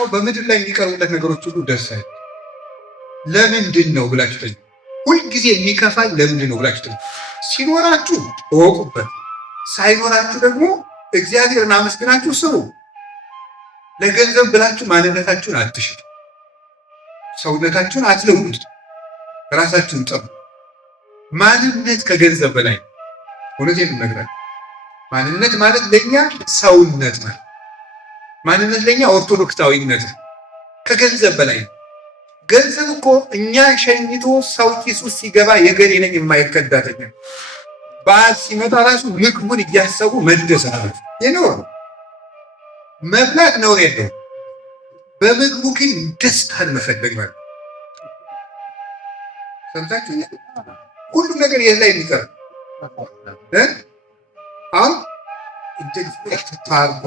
ሰው በምድር ላይ የሚቀርቡለት ነገሮች ሁሉ ደስ አይል። ለምንድን ነው ብላችሁ ጠይቁ። ሁልጊዜ የሚከፋኝ ለምንድን ነው ብላችሁ ጠይቁ። ሲኖራችሁ እወቁበት፣ ሳይኖራችሁ ደግሞ እግዚአብሔርን አመስግናችሁ ስሩ። ለገንዘብ ብላችሁ ማንነታችሁን አትሽጡ፣ ሰውነታችሁን አትለውጡ፣ ራሳችሁን ጠሩ። ማንነት ከገንዘብ በላይ ነው። እውነቴን እነግራለሁ። ማንነት ማለት ለኛ ሰውነት ማለት ማንነት ለኛ ኦርቶዶክሳዊነት ከገንዘብ በላይ ነው። ገንዘብ እኮ እኛ ሸኝቶ ሰው ኪስ ውስጥ ሲገባ የገሬ ነኝ የማይከዳተኛ በዓል ሲመጣ ራሱ ምግቡን እያሰቡ መደሰት የኖር መብላት ነው የለው። በምግቡ ግን ደስታን መፈለግ ማለት ሰምታችሁ ሁሉም ነገር የት ላይ የሚቀር አሁን ታርጎ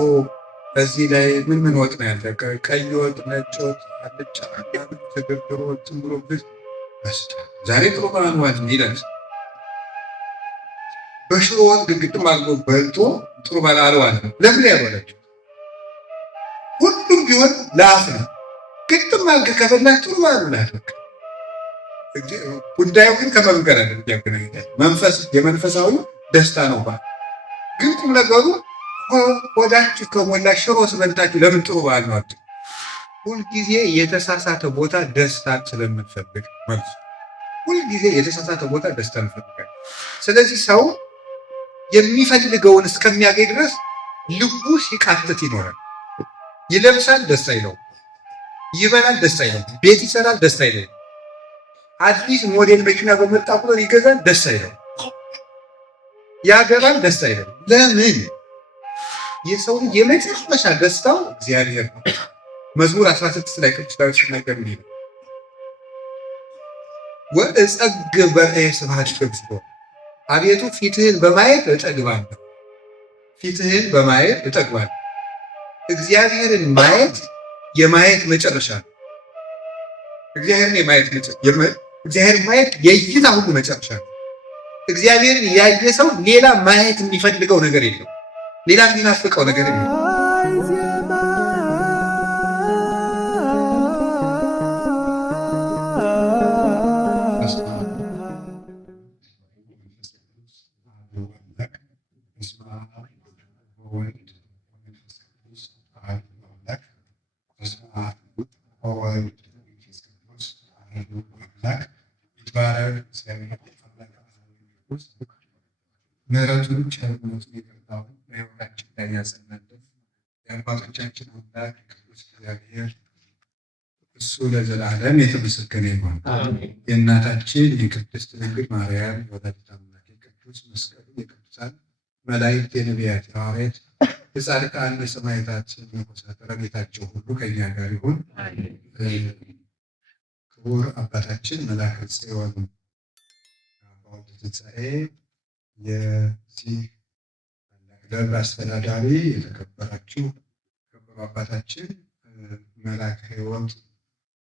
እዚህ ላይ ምን ወጥ ነው ያለ? ቀይ ወጥ፣ ነጭ ወጥ፣ አልጫ ተገርግሮ ትምሮብት ዛሬ ፕሮግራም ዋት ይላል። በሽሮ ወጥ ግግጥም አድርጎ በልቶ ጥሩ ባላልዋል ለምን ያበላችሁ? ሁሉም ቢሆን ለአፍ ነው። ግጥም አድርገህ ከበላህ ጥሩ ባላልዋል። ጉዳዩ ግን ከመብቀል አይደለም። መንፈስ የመንፈሳዊ ደስታ ነው። ግን ቁም ነገሩ ወዳችሁ ከሞላ ሽሮ ስበልታችሁ ለምን ጥሩ በዓል ነው? ሁልጊዜ የተሳሳተ ቦታ ደስታን ስለምንፈልግ ማለት ሁልጊዜ የተሳሳተ ቦታ ደስታን እንፈልጋለን። ስለዚህ ሰው የሚፈልገውን እስከሚያገኝ ድረስ ልቡ ሲቃትት ይኖራል። ይለብሳል፣ ደስ አይለው። ይበላል፣ ደስ አይለው። ቤት ይሰራል፣ ደስ አይለው። አዲስ ሞዴል መኪና በመጣ ቁጥር ይገዛል፣ ደስ አይለው። ያገባል፣ ደስ አይለው። ለምን? የሰው ልጅ የመጨረሻ ደስታው እግዚአብሔር ነው። መዝሙር 16 ላይ ቅዱስ ዳዊት ሲናገር እንዲህ ነው፣ ወእጸግብ በርአየ ስብሐቲከ እግዚኦ፣ አቤቱ ፊትህን በማየት እጠግባለሁ። ፊትህን በማየት እጠግባለሁ። እግዚአብሔርን ማየት የማየት መጨረሻ ነው። እግዚአብሔርን ማየት የእይታ ሁሉ መጨረሻ ነው። እግዚአብሔርን ያየ ሰው ሌላ ማየት የሚፈልገው ነገር የለው፣ ሌላ የሚናፍቀው ነገር የለው። ምሕረቱን ቸርነቱን ይቅርታውን በሕይወታችን ላይ ያጸናልን የአባቶቻችን አምላክ ቅዱስ እግዚአብሔር እሱ ለዘላለም የተመሰገነ ይሁን። የእናታችን የቅድስት ድንግል ማርያም የወላዲተ አምላክ የቅዱስ መስቀሉ የቅዱሳን መላእክት የነቢያት የሐዋርያት የጻድቃን የሰማዕታት የመነኮሳት ረድኤታቸው ሁሉ ከእኛ ጋር ይሁን። ክቡር አባታችን መላከ ጽዮን አባ ወልደ ትንሣኤ የዚህ ደብር አስተዳዳሪ፣ የተከበራችሁ ክቡር አባታችን መላከ ሕይወት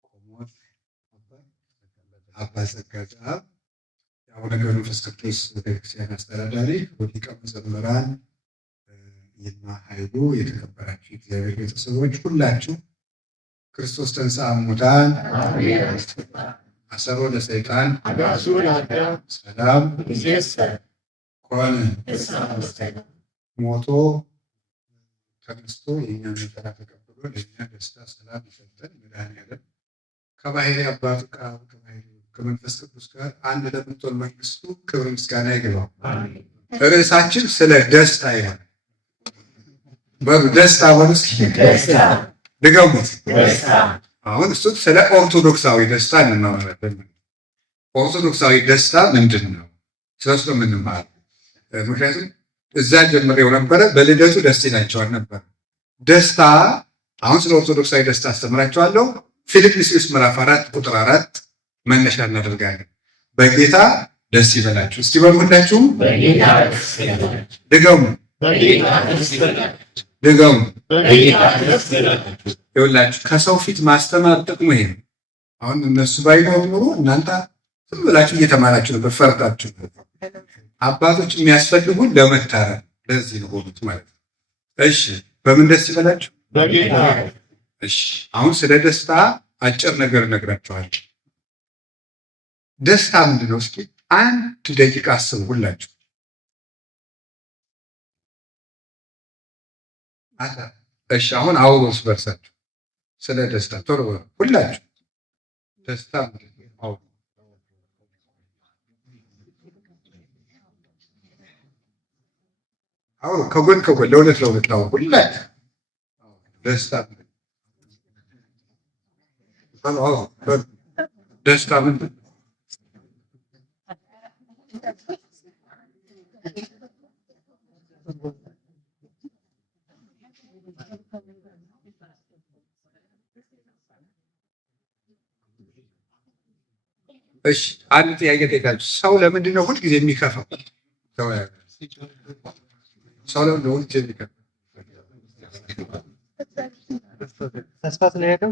ቆሞስ አባ ጸጋ ዘአብ የአቡነ ገብረ መንፈስ ቅዱስ ቤተክርስቲያን አስተዳዳሪ፣ ሊቀ መዘምራን ይልማ ኃይሉ፣ የተከበራችሁ የእግዚአብሔር ቤተሰቦች ሁላችሁ ክርስቶስ ተንሥአ እሙታን አሰሮ ለሰይጣን ሰላም ኮነ። ሞቶ ተነስቶ የእኛን መከራ ተቀብሎ ለእኛ ደስታ ሰላም ይሰጠን መድኃኔዓለም ከባሕሪ አባቱ ከአብ ከመንፈስ ቅዱስ ጋር አንድ ለምትሆን መንግስቱ ክብር ምስጋና ይግባው። ርዕሳችን ስለ ደስታ ይሆናል። ደስታ በምስኪ ድገሙት። አሁን እሱ ስለ ኦርቶዶክሳዊ ደስታ እንማማራለን። ኦርቶዶክሳዊ ደስታ ምንድን ነው? ስለሱ የምንማረው ምክንያቱም እዛ ጀምሬው ነበረ። በልደቱ ደስ ይላቸዋል ነበር። ደስታ አሁን ስለ ኦርቶዶክሳዊ ደስታ አስተምራቸዋለሁ። ፊልጵስዩስ ምዕራፍ 4 ቁጥር 4 መነሻ እናደርጋለን። በጌታ ደስ ይበላችሁ። እስኪ በሁላችሁም ድገሙ ድገሙ። ይኸውላችሁ ከሰው ፊት ማስተማር ጥቅሙ ይሄ ነው። አሁን እነሱ ባይኖሩ ኖሮ እናንተ ዝም ብላችሁ እየተማራችሁ ነበር፣ ፈርታችሁ ነበር። አባቶች የሚያስፈልጉን ለመታረም ለዚህ ነው ሆኑት ማለት ነው። እሺ በምን ደስ ይበላችሁ? እሺ አሁን ስለ ደስታ አጭር ነገር እነግራችኋለሁ። ደስታ ምንድን ነው? እስኪ አንድ ደቂቃ አስቡ ሁላችሁ። እሺ አሁን አውሩስ በርሳችሁ ስለ ደስታ ቶሎ ሁላችሁ። ደስታ ምንድን ነው? አውሩ ከጎን ለሁለት አውሩ ሁላችሁ። ደስታ ደስታ ምንድን ነው? እሺ አንድ ጥያቄ ጠይቃችሁ፣ ሰው ለምንድን ነው ሁልጊዜ የሚከፋው? ሰው ለምንድን ነው ሁልጊዜ የሚከፋው? ተስፋ ስለሌለው፣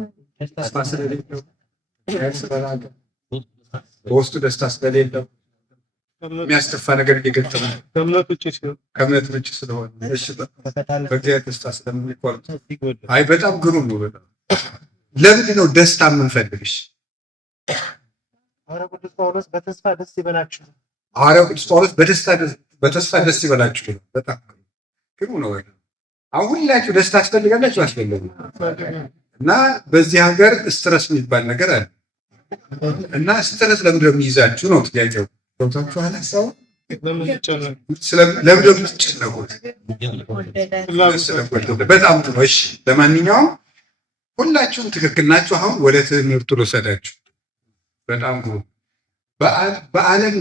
በውስጡ ደስታ ስለሌለው፣ የሚያስከፋ ነገር እየገጠመ ከእምነት ውጭ ስለሆነ፣ በእግዚአብሔር ተስፋ ስለሚቆርጥ። አይ በጣም ግሩም ነው። በጣም ለምንድን ነው ደስታ የምንፈልግሽ? ሐዋርያው ቅዱስ ጳውሎስ በተስፋ ደስ ይበላችሁ። ሐዋርያው ቅዱስ ጳውሎስ በተስፋ ደስ ይበላችሁ። በጣም ግሩም ነው። አሁን ሁላችሁ ደስታ አስፈልጋላችሁ አስፈልጉ እና በዚህ ሀገር ስትረስ የሚባል ነገር አለ እና ስትረስ ለምንድን ነው የሚይዛችሁ ነው ጥያቄው። ገብታችኋል? ሀሳቡ ለምንድን ነው የምትጨነቁት? በጣም ጥሩ። እሺ ለማንኛውም ሁላችሁም ትክክል ናችሁ። አሁን ወደ ትምህርቱ ልውሰዳችሁ። በጣም ግሩም። በዓለም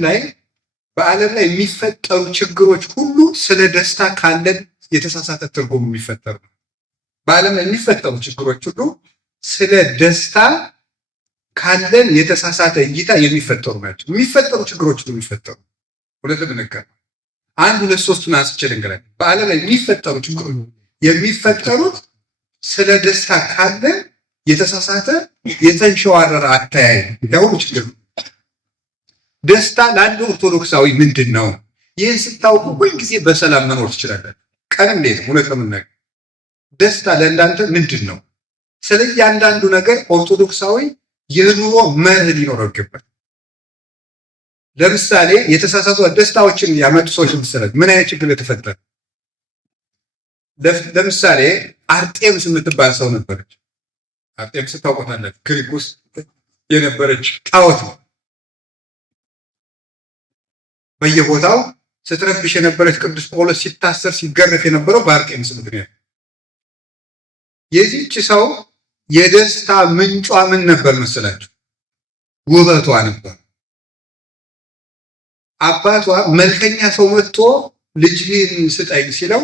ላይ የሚፈጠሩ ችግሮች ሁሉ ስለ ደስታ ካለን የተሳሳተ ትርጉም የሚፈጠሩ ነው። በዓለም ላይ የሚፈጠሩ ችግሮች ሁሉ ስለ ደስታ ካለን የተሳሳተ እይታ የሚፈጠሩ ናቸው። የሚፈጠሩ ችግሮች ሁሉ የሚፈጠሩ ሁለት ነገር አንድ ሁለት ሶስቱን አንስቼ ልንገራችሁ። በዓለም ላይ የሚፈጠሩ ችግሮች የሚፈጠሩት ስለ ደስታ ካለን የተሳሳተ የተንሸዋረረ አተያይ ያሁኑ ችግር ነው። ደስታ ለአንድ ኦርቶዶክሳዊ ምንድን ነው? ይህን ስታውቁ ሁልጊዜ በሰላም መኖር ትችላለን። ቀንም ሌትም እውነት ለምናገር ደስታ ለእናንተ ምንድን ነው? ስለዚህ አንዳንዱ ነገር ኦርቶዶክሳዊ የኑሮ መርህ ሊኖረው ይገባል። ለምሳሌ የተሳሳቱ ደስታዎችን ያመጡ ሰዎች መሰረት ምን አይነት ችግር የተፈጠረ? ለምሳሌ አርጤምስ የምትባል ሰው ነበረች። አርጤምስ ታውቆታላችሁ? ግሪክ ውስጥ የነበረች ጣዖት ነው። በየቦታው ስትረብሽ የነበረች ቅዱስ ጳውሎስ ሲታሰር ሲገረፍ የነበረው በአርጤምስ ምክንያት። የዚህች ሰው የደስታ ምንጯ ምን ነበር መሰላችሁ? ውበቷ ነበር። አባቷ መልከኛ ሰው መጥቶ ልጅህን ስጠኝ ሲለው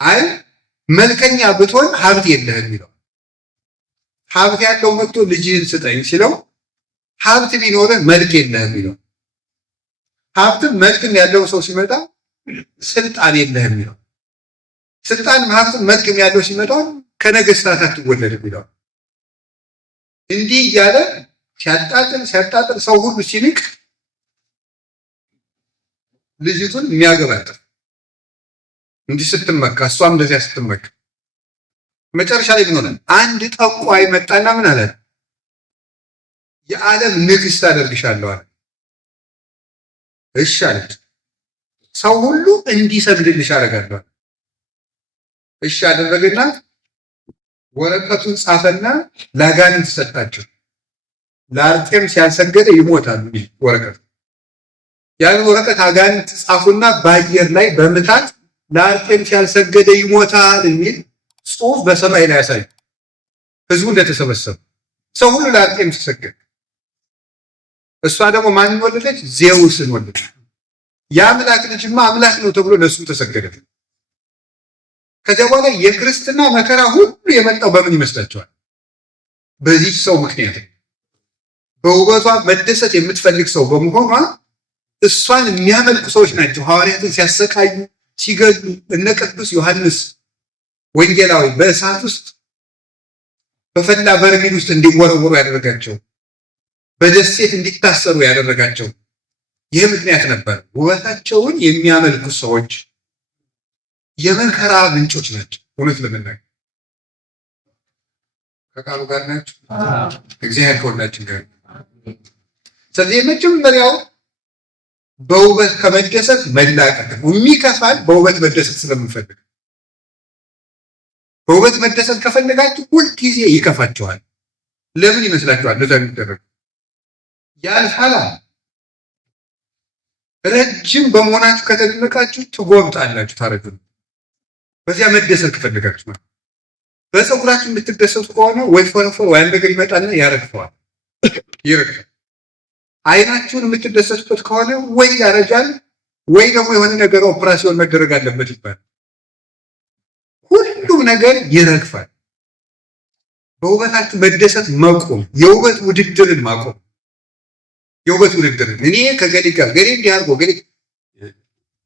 አይ መልከኛ ብትሆን ሀብት የለህም ይለው። ሀብት ያለው መጥቶ ልጅህን ስጠኝ ሲለው ሀብት ቢኖርህ መልክ የለህም ይለው። ሀብትም መልክም ያለው ሰው ሲመጣ ስልጣን የለህም ይለው። ስልጣንም ሀብትም መልክም ያለው ሲመጣ ከነገስታት አትወለድም ይለው። እንዲህ እያለ ሲያጣጥል ሰው ሁሉ ሲንቅ ልጅቱን የሚያገባት እንዲህ ስትመካ እሷም እንደዚያ ስትመካ መጨረሻ ላይ ምን ሆነ? አንድ ጠቋይ መጣና ምን አለ? የዓለም ንግስት አደርግሻለሁ አለ። እሺ አለች። ሰው ሁሉ እንዲሰግድልሽ አደርጋለሁ። እሺ አደረገና ወረቀቱን ጻፈና ለአጋንንት ሰጣቸው። ለአርጤምስ ያልሰገደ ይሞታል የሚል ወረቀት። ያን ወረቀት አጋንንት ጻፉና በአየር ላይ በምታት ለአርጤምስ ያልሰገደ ይሞታል የሚል ጽሑፍ በሰማይ ላይ ያሳዩ። ህዝቡ እንደተሰበሰቡ ሰው ሁሉ ለአርጤምስ ሰገደ። እሷ ደግሞ ማንን ወለደች? ዜውስን ወለደች። የአምላክ ልጅማ አምላክ ነው ተብሎ ለእሱም ተሰገደ። ከዚያ በኋላ የክርስትና መከራ ሁሉ የመጣው በምን ይመስላችኋል? በዚህ ሰው ምክንያት። በውበቷ መደሰት የምትፈልግ ሰው በመሆኗ እሷን የሚያመልኩ ሰዎች ናቸው ሐዋርያትን ሲያሰቃዩ ሲገሉ። እነ ቅዱስ ዮሐንስ ወንጌላዊ በእሳት ውስጥ በፈላ በርሜል ውስጥ እንዲወረወሩ ያደረጋቸው፣ በደሴት እንዲታሰሩ ያደረጋቸው ይህ ምክንያት ነበር። ውበታቸውን የሚያመልኩ ሰዎች የመከራ ምንጮች ናቸው። እውነት ለመናገር ከቃሉ ጋር ናችሁ? እግዚአብሔር ከሁላችን ጋር። ስለዚህ የመጀመሪያው በውበት ከመደሰት መላቀቅ ነው። የሚከፋል በውበት መደሰት ስለምንፈልግ። በውበት መደሰት ከፈለጋችሁ ሁልጊዜ ይከፋችኋል። ለምን ይመስላችኋል? እንደዛ የሚደረግ ያልፋል። ረጅም በመሆናችሁ ከተደነቃችሁ ትጎብጣላችሁ፣ ታረጁ። በዚያ መደሰት ከፈለጋችሁ ማለት በፀጉራችሁ የምትደሰቱ ከሆነ ወይ ፎረፎር ወይ ነገር ይመጣልና ያረግፈዋል፣ ይረግፋል። አይናችሁን የምትደሰቱበት ከሆነ ወይ ያረጃል ወይ ደግሞ የሆነ ነገር ኦፕራሲዮን መደረግ አለበት ይባላል። ሁሉም ነገር ይረግፋል። በውበታችሁ መደሰት መቆም፣ የውበት ውድድርን ማቆም። የውበት ውድድርን እኔ ከገሌ ጋር ገሌ እንዲህ አድርጎ ገሌ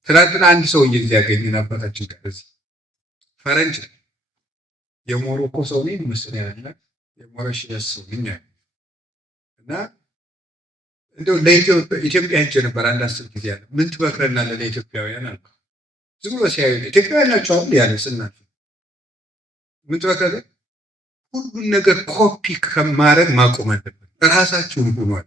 ትናንትና አንድ ሰውዬ እዚህ ያገኘን አባታችን ጋር እዚህ ፈረንጅ የሞሮኮ ሰው ነኝ መሰለኝ የሞሪሸስ ሰው ነኝ እና እንደው ለኢትዮጵያ ሄጄ ነበር አንድ 10 ጊዜ ያለ ምን ትመክረናለህ ለኢትዮጵያውያን አልኩ። ዝም ብሎ ሲያዩ ኢትዮጵያውያን ናቸው አይደል ያለ ስናል ምን ትመክረናለህ? ሁሉን ነገር ኮፒ ከማድረግ ማቆም አለበት። ራሳችሁን ሆኗል።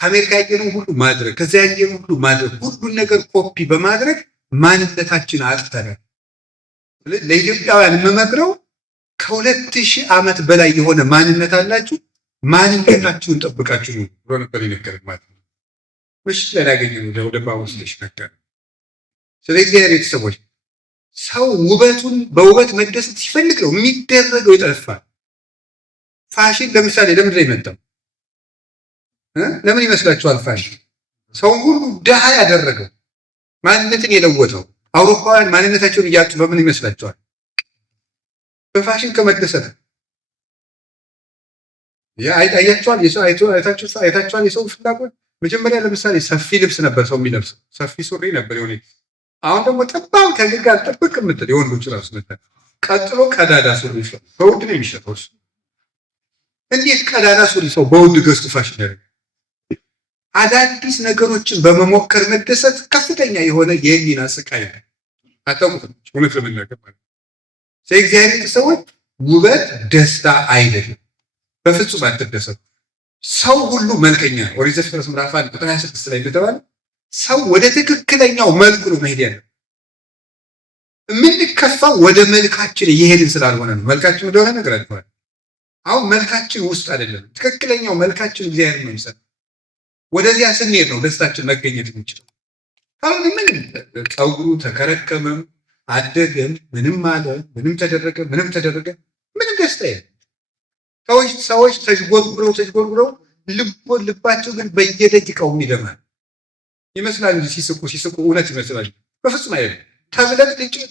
ከአሜሪካ ያየነው ሁሉ ማድረግ ከዚያ ያየነው ሁሉ ማድረግ ሁሉን ነገር ኮፒ በማድረግ ማንነታችን አጥተናል። ለኢትዮጵያውያን የምመክረው ከ2000 ዓመት በላይ የሆነ ማንነት አላችሁ። ማንነታችሁን ጠብቃችሁ ነው ብሎ ነበር ይነገረን ማለት ነው። ምሽት ላይ ያገኘነው ወደ ባውስልሽ ነገር። ስለዚህ ቤተሰቦች ሰው ውበቱን በውበት መደሰት ሲፈልግ ነው የሚደረገው ይጠፋል። ፋሽን ለምሳሌ ለምን ላይ መጣው? ለምን ይመስላችኋል? ፋሽን ሰው ሁሉ ድሃ ያደረገው ማንነትን የለወጠው አውሮፓውያን ማንነታቸውን እያጡ በምን ይመስላችኋል? በፋሽን ከመደሰት አይታያችኋል። አይታችኋል የሰው ፍላጎት መጀመሪያ ለምሳሌ ሰፊ ልብስ ነበር ሰው የሚለብሰው፣ ሰፊ ሱሪ ነበር የሆነ። አሁን ደግሞ ጠባብ ከግጋር ጥብቅ የምትል የወንዶች ራሱ ነበር። ቀጥሎ ቀዳዳ ሱሪ በውድ ነው የሚሸጠው። እንዴት ቀዳዳ ሱሪ ሰው በውድ ገዝቶ ፋሽን ያደርጋል? አዳዲስ ነገሮችን በመሞከር መደሰት ከፍተኛ የሆነ የህሊና ስቃይ ነው። አታውቁትም? እውነት ለመናገር ማለት ነው። የእግዚአብሔር ሰዎች ውበት ደስታ አይደለም። በፍጹም አትደሰቱ። ሰው ሁሉ መልከኛ ነው። ኦሪት ዘፍጥረት ምዕራፍ 1 ቁጥር 26 ላይ እንደተባለ ሰው ወደ ትክክለኛው መልኩ ነው መሄድ ያለው። የምንከፋው ወደ መልካችን እየሄድን ስላልሆነ ነው። መልካችን ወደሆነ ነገር አልፏል። አሁን መልካችን ውስጥ አይደለም። ትክክለኛው መልካችን እግዚአብሔር ነው የሚሰጥ። ወደዚያ ስንሄድ ነው ደስታችን መገኘት የሚችለው። አሁን ምን ፀጉሩ ተከረከመም አደገም ምንም አለ ምንም ተደረገ ምንም ደስታ የለም። ሰዎች ተዥጎርጉረው ልባቸው ግን በየደቂቃው የሚደማል ይመስላል እንጂ ሲስቁ እውነት ይመስላል። በፍጹም አይደለም።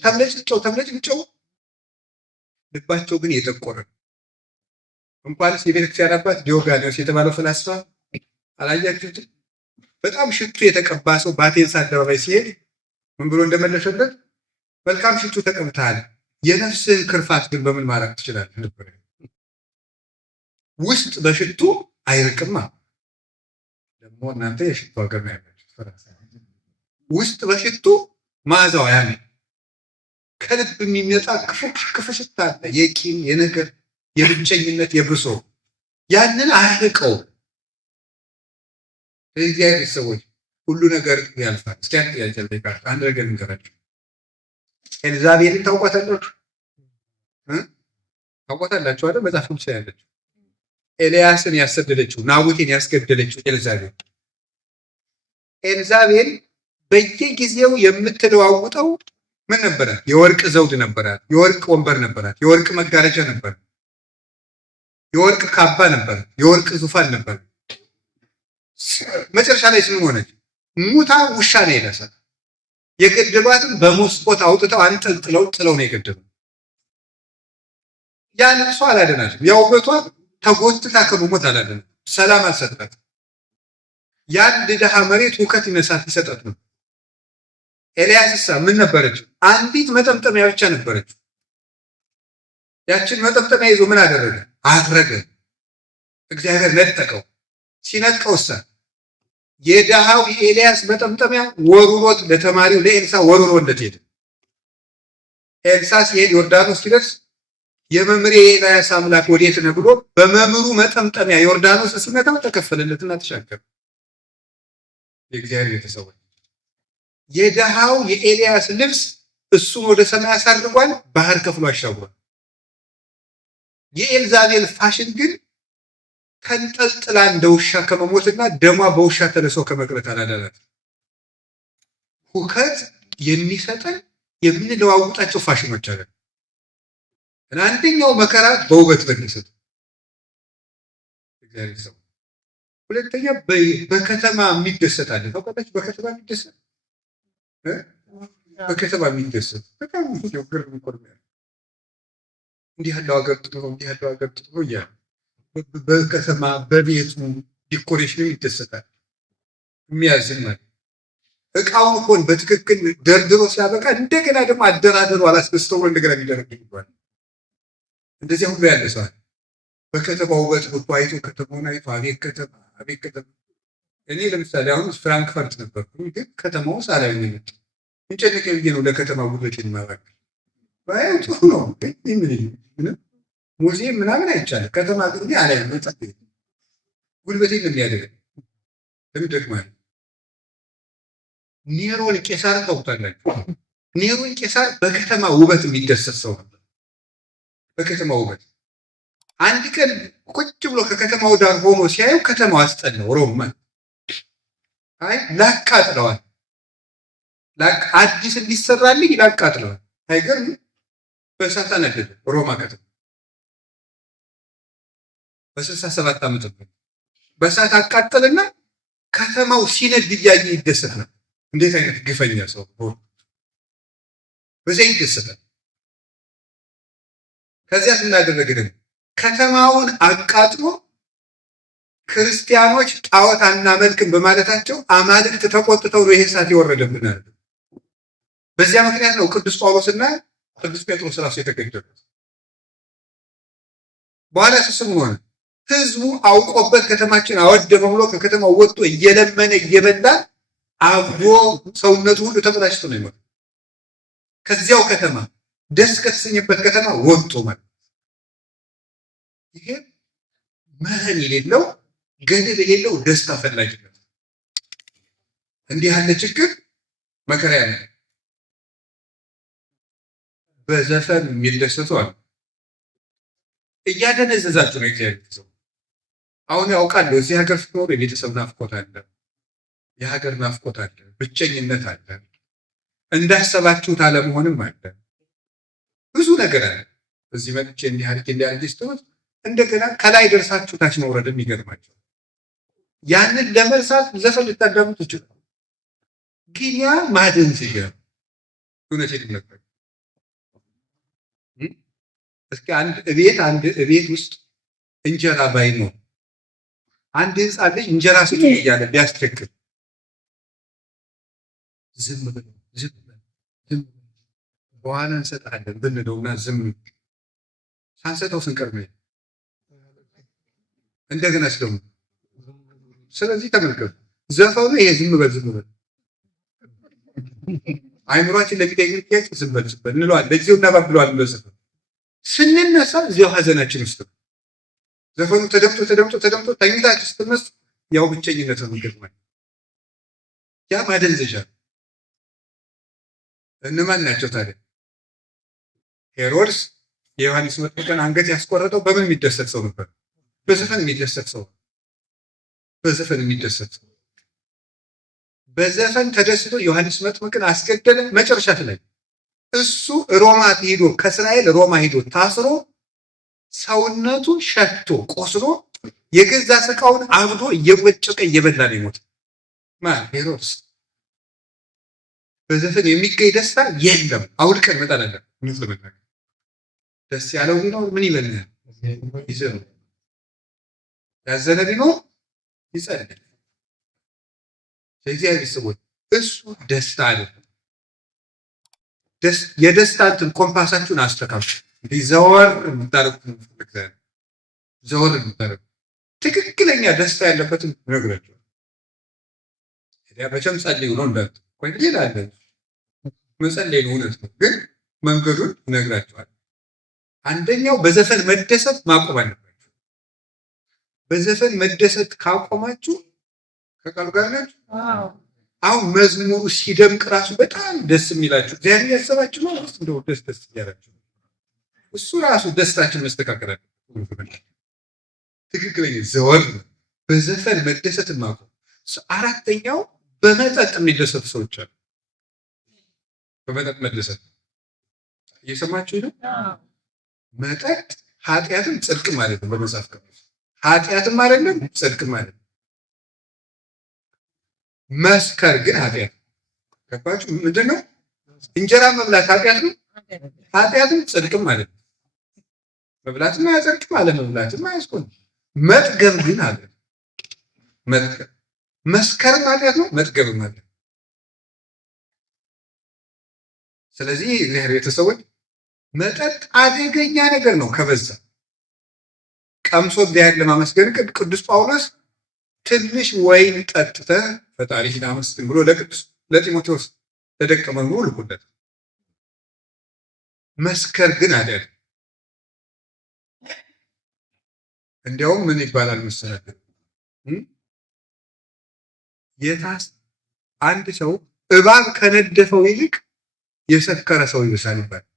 ተብለጭልጨው ልባቸው ግን የጠቆረ ነው። እንኳንስ የቤተክርስቲያን አባት ዲዮጋኖስ የተባለው ፈላስፋ አላያችሁትም? በጣም ሽቱ የተቀባ ሰው በአቴንስ አደባባይ ሲሄድ ምን ብሎ እንደመለሰለት? መልካም ሽቱ ተቀብተሃል፣ የነፍስህን ክርፋት ግን በምን ማራቅ ትችላለህ ነበር። ውስጥ በሽቱ አይርቅማ። ደግሞ እናንተ የሽቱ ሀገር ነው ያላችሁት። ውስጥ በሽቱ መዓዛው ያኔ ከልብ የሚመጣ ክፉ ሽታ አለ። የቂም፣ የነገር፣ የብቸኝነት፣ የብሶ ያንን አያርቀው። እግዚአብሔር ሰዎች ሁሉ ነገር ያልፋል። እስኪ አንድ ነገር እንገራችሁ። ኤልዛቤልን ታውቋታላችሁ? ታውቋታላችሁ አይደል? መጽሐፍ ቅዱስ ላይ ያለችው ኤልያስን ያሰደደችው ናቡቴን ያስገደለችው ኤልዛቤል በየጊዜው የምትለዋውጠው ምን ነበራት? የወርቅ ዘውድ ነበራት፣ የወርቅ ወንበር ነበራት፣ የወርቅ መጋረጃ ነበራት፣ የወርቅ ካባ ነበራት፣ የወርቅ ዙፋን ነበራት። መጨረሻ ላይ ስምን ሆነች? ሙታ ውሻ ነው የነሳት። የገደሏትም በመስኮት አውጥተው አንጠልጥለው ጥለው ነው የገደሉት። ያ ልብሷ አላደናትም። ያ ውበቷ ተጎትታ ከመሞት አላደናትም። ሰላም አልሰጣትም። የአንድ ድሃ መሬት ሁከት ይሰጣት ነው። ኤልያስሳ ምን ነበረች? አንዲት መጠምጠሚያ ብቻ ነበረች። ያችን መጠምጠሚያ ይዞ ምን አደረገ? አረገ። እግዚአብሔር ነጠቀው። ሲነጥቀውሳ የድሃው የኤልያስ መጠምጠሚያ ወሩሮት ለተማሪው ለኤልሳ ወሩሮለት ሄደ። ኤልሳ ሲሄድ ዮርዳኖስ ሲደርስ የመምሬ የኤልያስ አምላክ ወዴት ነህ ብሎ በመምሩ መጠምጠሚያ ዮርዳኖስ ሲመታው ተከፈለለትና ተሻገረ። የእግዚአብሔር ቤተሰቦች የድሃው የኤልያስ ልብስ እሱን ወደ ሰማይ አሳርጓል፣ ባህር ከፍሎ አሻግሯል። የኤልዛቤል ፋሽን ግን ተንጠልጥላ እንደ ውሻ ከመሞትና ደሟ በውሻ ተለሶ ከመቅረት አላዳላት። ሁከት የሚሰጠን የምንለዋውጣቸው ፋሽኖች አለ። አንደኛው መከራ በውበት መደሰት፣ እግዚአብሔር ሰው። ሁለተኛ በከተማ የሚደሰት አለ። ታውቃላችሁ? በከተማ የሚደሰት በጣም ግርም ይቆርኛል። እንዲህ ያለው ሀገር ጥሩ ነው፣ እንዲህ ያለው ሀገር ጥሩ ነው እያለ በከተማ በቤቱ ዲኮሬሽን ይደሰታል። የሚያዝን ማለት እቃውን እኮን በትክክል ደርድሮ ሲያበቃ እንደገና ደግሞ አደራደሩ አላስደስተው እንደገና ሊደረግ ይባል። እንደዚያ ሁሉ ያለ ሰዋል። በከተማ ውበት ብቶ አይቶ ከተማውን አይቶ አቤት ከተማ አቤት ከተማ። እኔ ለምሳሌ አሁን ፍራንክፈርት ነበርኩ፣ ግን ከተማው ሳላይ ነው የመጣው። እንጨነቀ ብዬ ነው ለከተማ ውበትን ማባክ ባየው ጥሩ ነው። ምን ሙዚየም ምናምን አይቻልም። ከተማ ግን አላይ ነው ጣጥ ጉልበቴን የሚያደርግ ለምደክማል። ኔሮን ቄሳር ታውቁታላችሁ? ኔሮን ቄሳር በከተማ ውበት የሚደሰት ሰው ነበር። በከተማ ውበት አንድ ቀን ቁጭ ብሎ ከከተማው ዳር ሆኖ ሲያየው ከተማው አስጠላው። ሮም አይ ላቃጥለዋል፣ አዲስ እንዲሰራልኝ ላቃጥለዋል። አይገርም? በእሳት አነደደ ሮማ ከተማ በ67 ዓመት በእሳት አቃጠልና ከተማው ሲነድ እያየ ይደሰት ነው። እንዴት አይነት ግፈኛ ሰው! በዚያ ይደሰታል። ከዚያ ስናደረግ ደግሞ ከተማውን አቃጥሎ ክርስቲያኖች ጣዖት አናመልክም በማለታቸው አማልክት ተቆጥተው ነው ይሄ እሳት የወረደብን አለ። በዚያ ምክንያት ነው ቅዱስ ጳውሎስና ቅዱስ ጴጥሮስ ራሱ የተገደሉት። በኋላ ስስሙ ሆነ ህዝቡ አውቆበት ከተማችን አወደመ ብሎ ከከተማው ወጥቶ እየለመነ እየበላ አብዶ ሰውነቱ ሁሉ ተበላሽቶ ነው ይሞት። ከዚያው ከተማ ደስ ከተሰኘበት ከተማ ወጥቶ ማለት ይሄ መረን የሌለው ገደብ የሌለው ደስታ ፈላጊነት። እንዲህ ያለ ችግር መከራ ያለ በዘፈን የሚደሰቱ አሉ። እያደነዘዛችሁ ነው እግዚአብሔር ሰው። አሁን ያውቃለሁ እዚህ ሀገር ስትኖር የቤተሰብ ናፍቆት አለ፣ የሀገር ናፍቆት አለ፣ ብቸኝነት አለ፣ እንዳሰባችሁት አለመሆንም አለ፣ ብዙ ነገር አለ። እዚህ መጥቼ እንዲህ አድርጌ ስትሆን እንደገና ከላይ ደርሳችሁ ታች መውረድ የሚገርማቸው ያንን ለመርሳት ዘፈን ልታዳምጡ ይችላል። ግን ያ ማደንዘዣ እውነቴን ነበር። እስኪ አንድ እቤት ውስጥ እንጀራ ባይኖር አንድ ህፃን ልጅ እንጀራ ስጡ እያለ ቢያስቸግር ዝም ብለው በኋላ እንሰጣለን ብንለውና ዝም ሳንሰጠው ስንቀር ነው እንደገና ስለሙ። ስለዚህ ተመልከቱ ዘፈኑ ይሄ ዝም በል አይምሯችን ለሚጠይቅ ጥያቄ ዝም በል እንለዋለን። ለጊዜው እናባብለዋለን። ለዘፈኑ ስንነሳ እዚያው ሀዘናችን ውስጥ ዘፈኑ ተደምጦ ተኝታችሁ ስትነሱ ያው ብቸኝነት ነው የሚገጥማል። ያ ማደንዘዣ። እነማን ናቸው ታዲያ? ሄሮድስ የዮሐንስ መጥምቅን አንገት ያስቆረጠው በምን የሚደሰት ሰው ነበር? በዘፈን የሚደሰት ሰው። በዘፈን ተደስቶ ዮሐንስ መጥምቅን አስገደለ። መጨረሻ ላይ እሱ ሮማ ሄዶ ከእስራኤል ሮማ ሄዶ ታስሮ ሰውነቱ ሸቶ ቆስሎ የገዛ ስቃውን አብዶ እየወጨቀ እየበላ ነው የሞተ። ማን? ሄሮድስ። በዘፈን የሚገኝ ደስታ የለም። አውልቀን መጣላለን። ምን ለመናገር ደስ ያለው ቢኖር ምን ይበልናል? ይዘው ያዘነ ቢኖር ይጸልይ። የእግዚአብሔር ሰዎች እሱ ደስታ አይደለም። የደስታን ኮምፓሳችሁን አስተካክሉ። ዘወር የምታረጉት ዘወር የምታረጉት ትክክለኛ ደስታ ያለበትን ነግራችሁ ያ በቸም ጸልዩ ነው እንዳት ቆይ ይላል። መጸለይ ነው እውነት ነው፣ ግን መንገዱን ነግራችኋል። አንደኛው በዘፈን መደሰት ማቆም አለባችሁ። በዘፈን መደሰት ካቆማችሁ ከቃሉ ጋር ናችሁ። አሁን መዝሙሩ ሲደምቅ ራሱ በጣም ደስ የሚላችሁ እግዚአብሔር ያሰባችሁ ነው ወይስ እንደው ደስ እያላችሁ? እሱ ራሱ ደስታችን መስተካከል አለበት። ትክክለኛ ዘወር በዘፈን መደሰትን ማቆም። አራተኛው በመጠጥ የሚደሰቱ ሰዎች አሉ። በመጠጥ መደሰት እየሰማችሁ ነው። መጠጥ ኃጢአትም ጽድቅ ማለት ነው። በመጽሐፍ ቅዱስ ኃጢአትም አይደለም ጽድቅ ማለት ነው። መስከር ግን ኃጢአት። ገባችሁ? ምንድን ነው? እንጀራ መብላት ኃጢአት ነው። ኃጢአትም ጽድቅም ማለት ነው። መብላትም አያጸድቅም፣ አለመብላትም አያስቆም። መጥገብ ግን አለ። መጥገብ መስከርም ኃጢአት ነው፣ መጥገብም አለ። ስለዚህ እግዚአብሔር ቤተሰቦች መጠጥ አደገኛ ነገር ነው ከበዛ። ቀምሶ እግዚአብሔር ለማመስገን ቅዱስ ጳውሎስ ትንሽ ወይን ጠጥተህ ፈጣሪህን አመስግን ብሎ ለጢሞቴዎስ ለደቀ መዝሙሩ ልኮለት። መስከር ግን ኃጢአት። እንዲያውም ምን ይባላል መሰለህ? አንድ ሰው እባብ ከነደፈው ይልቅ የሰከረ ሰው ይብሳል ይባላል።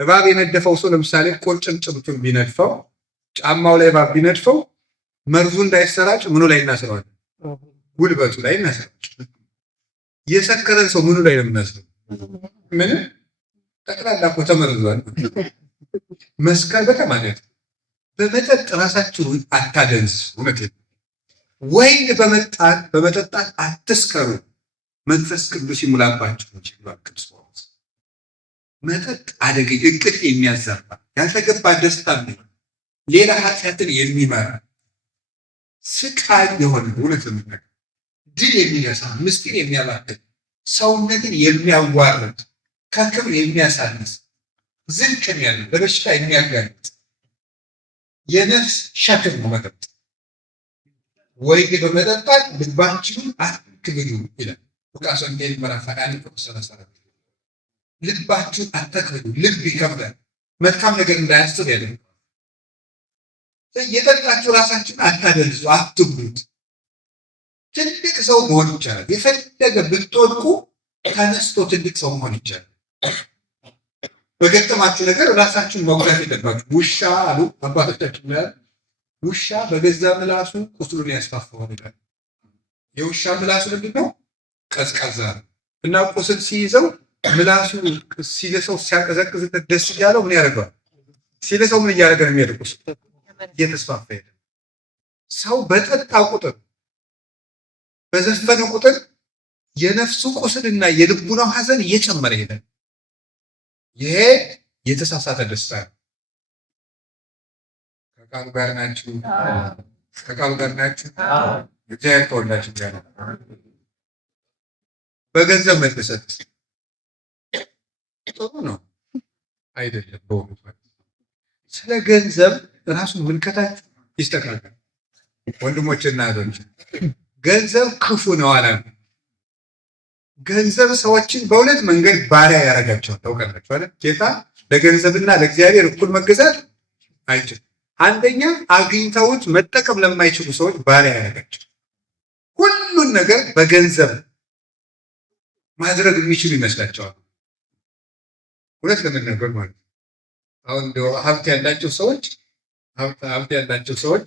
እባብ የነደፈው ሰው ለምሳሌ ቁርጭምጭምቱን ቢነድፈው፣ ጫማው ላይ እባብ ቢነድፈው መርዙ እንዳይሰራጭ ምኑ ላይ እናስረዋል? ጉልበቱ ላይ እናስረዋል። የሰከረን ሰው ምኑ ላይ ነው የምናስረው? ምን ጠቅላላ እኮ ተመርዟል። መስከር በጣም ማለት በመጠጥ ራሳችሁን አታደንስ። እውነት ወይን በመጠጣት አትስከሩ፣ መንፈስ ቅዱስ ይሙላባችሁ እንጂ ብሏል ቅዱስ ጳውሎስ። መጠጥ አደገኛ፣ እንቅልፍ የሚያዛባ፣ ያልተገባ ደስታ ነው፣ ሌላ ኃጢአትን የሚመራ ስቃይ የሆነ እውነት ለምናገር ድል የሚነሳ ምስጢር የሚያባክን ሰውነትን የሚያዋርድ ከክብር የሚያሳንስ ዝንቅን ያለ ለበሽታ የሚያጋልጥ የነፍስ ሸክም ነው መጠጥ። ወይን በመጠጣት ልባችሁን አትክብዱ ይላል ሉቃስ ወንጌል ምዕራፍ 21 ቁጥር 34። ልባችሁን አትክብዱ። ልብ ይከብዳል፣ መልካም ነገር እንዳያስብ ያደርጋል። የጠጣችሁ ራሳችሁን አታደንዙ፣ አትጉዱት። ትልቅ ሰው መሆን ይቻላል። የፈለገ ብትወድቁ ተነስቶ ትልቅ ሰው መሆን ይቻላል። በገጠማችሁ ነገር ራሳችሁን መጉዳት የለባችሁ። ውሻ አሉ አባቶቻችን ያሉ ውሻ በገዛ ምላሱ ቁስሉን ያስፋፋዋል ይላል። የውሻ ምላሱ ምንድን ነው? ቀዝቃዛ ነው እና ቁስል ሲይዘው ምላሱ ሲለሰው ሲያቀዘቅዝበት ደስ እያለው ምን ያደርገዋል? ሲለሰው ምን እያደረገ ነው የሚሄድ? ቁስል እየተስፋፋ ሄደ። ሰው በጠጣ ቁጥር በዘፈነ ቁጥር የነፍሱ ቁስልና የልቡናው ሐዘን እየጨመረ ሄዳል። ይሄ የተሳሳተ ደስታ ነው። ከቃሉ ጋር ናችሁ? ከቃሉ ጋር ናችሁ? እግዚአብሔር ተወላችሁ ያለ በገንዘብ መደሰት ጥሩ ነው አይደለም? በእውነቱ ስለ ገንዘብ ራሱን ምልከታችሁ ይስተካከል ወንድሞችና እህቶች። ገንዘብ ክፉ ነው አላለም። ገንዘብ ሰዎችን በሁለት መንገድ ባሪያ ያደርጋቸዋል። ታውቃላችሁ አይደል? ጌታ ለገንዘብና ለእግዚአብሔር እኩል መገዛት አይችልም። አንደኛ አግኝተውት መጠቀም ለማይችሉ ሰዎች ባሪያ ያደርጋቸው። ሁሉን ነገር በገንዘብ ማድረግ የሚችሉ ይመስላቸዋል። እውነት ለመናገር ማለት ነው። አሁን እንደው ሀብት ያላቸው ሰዎች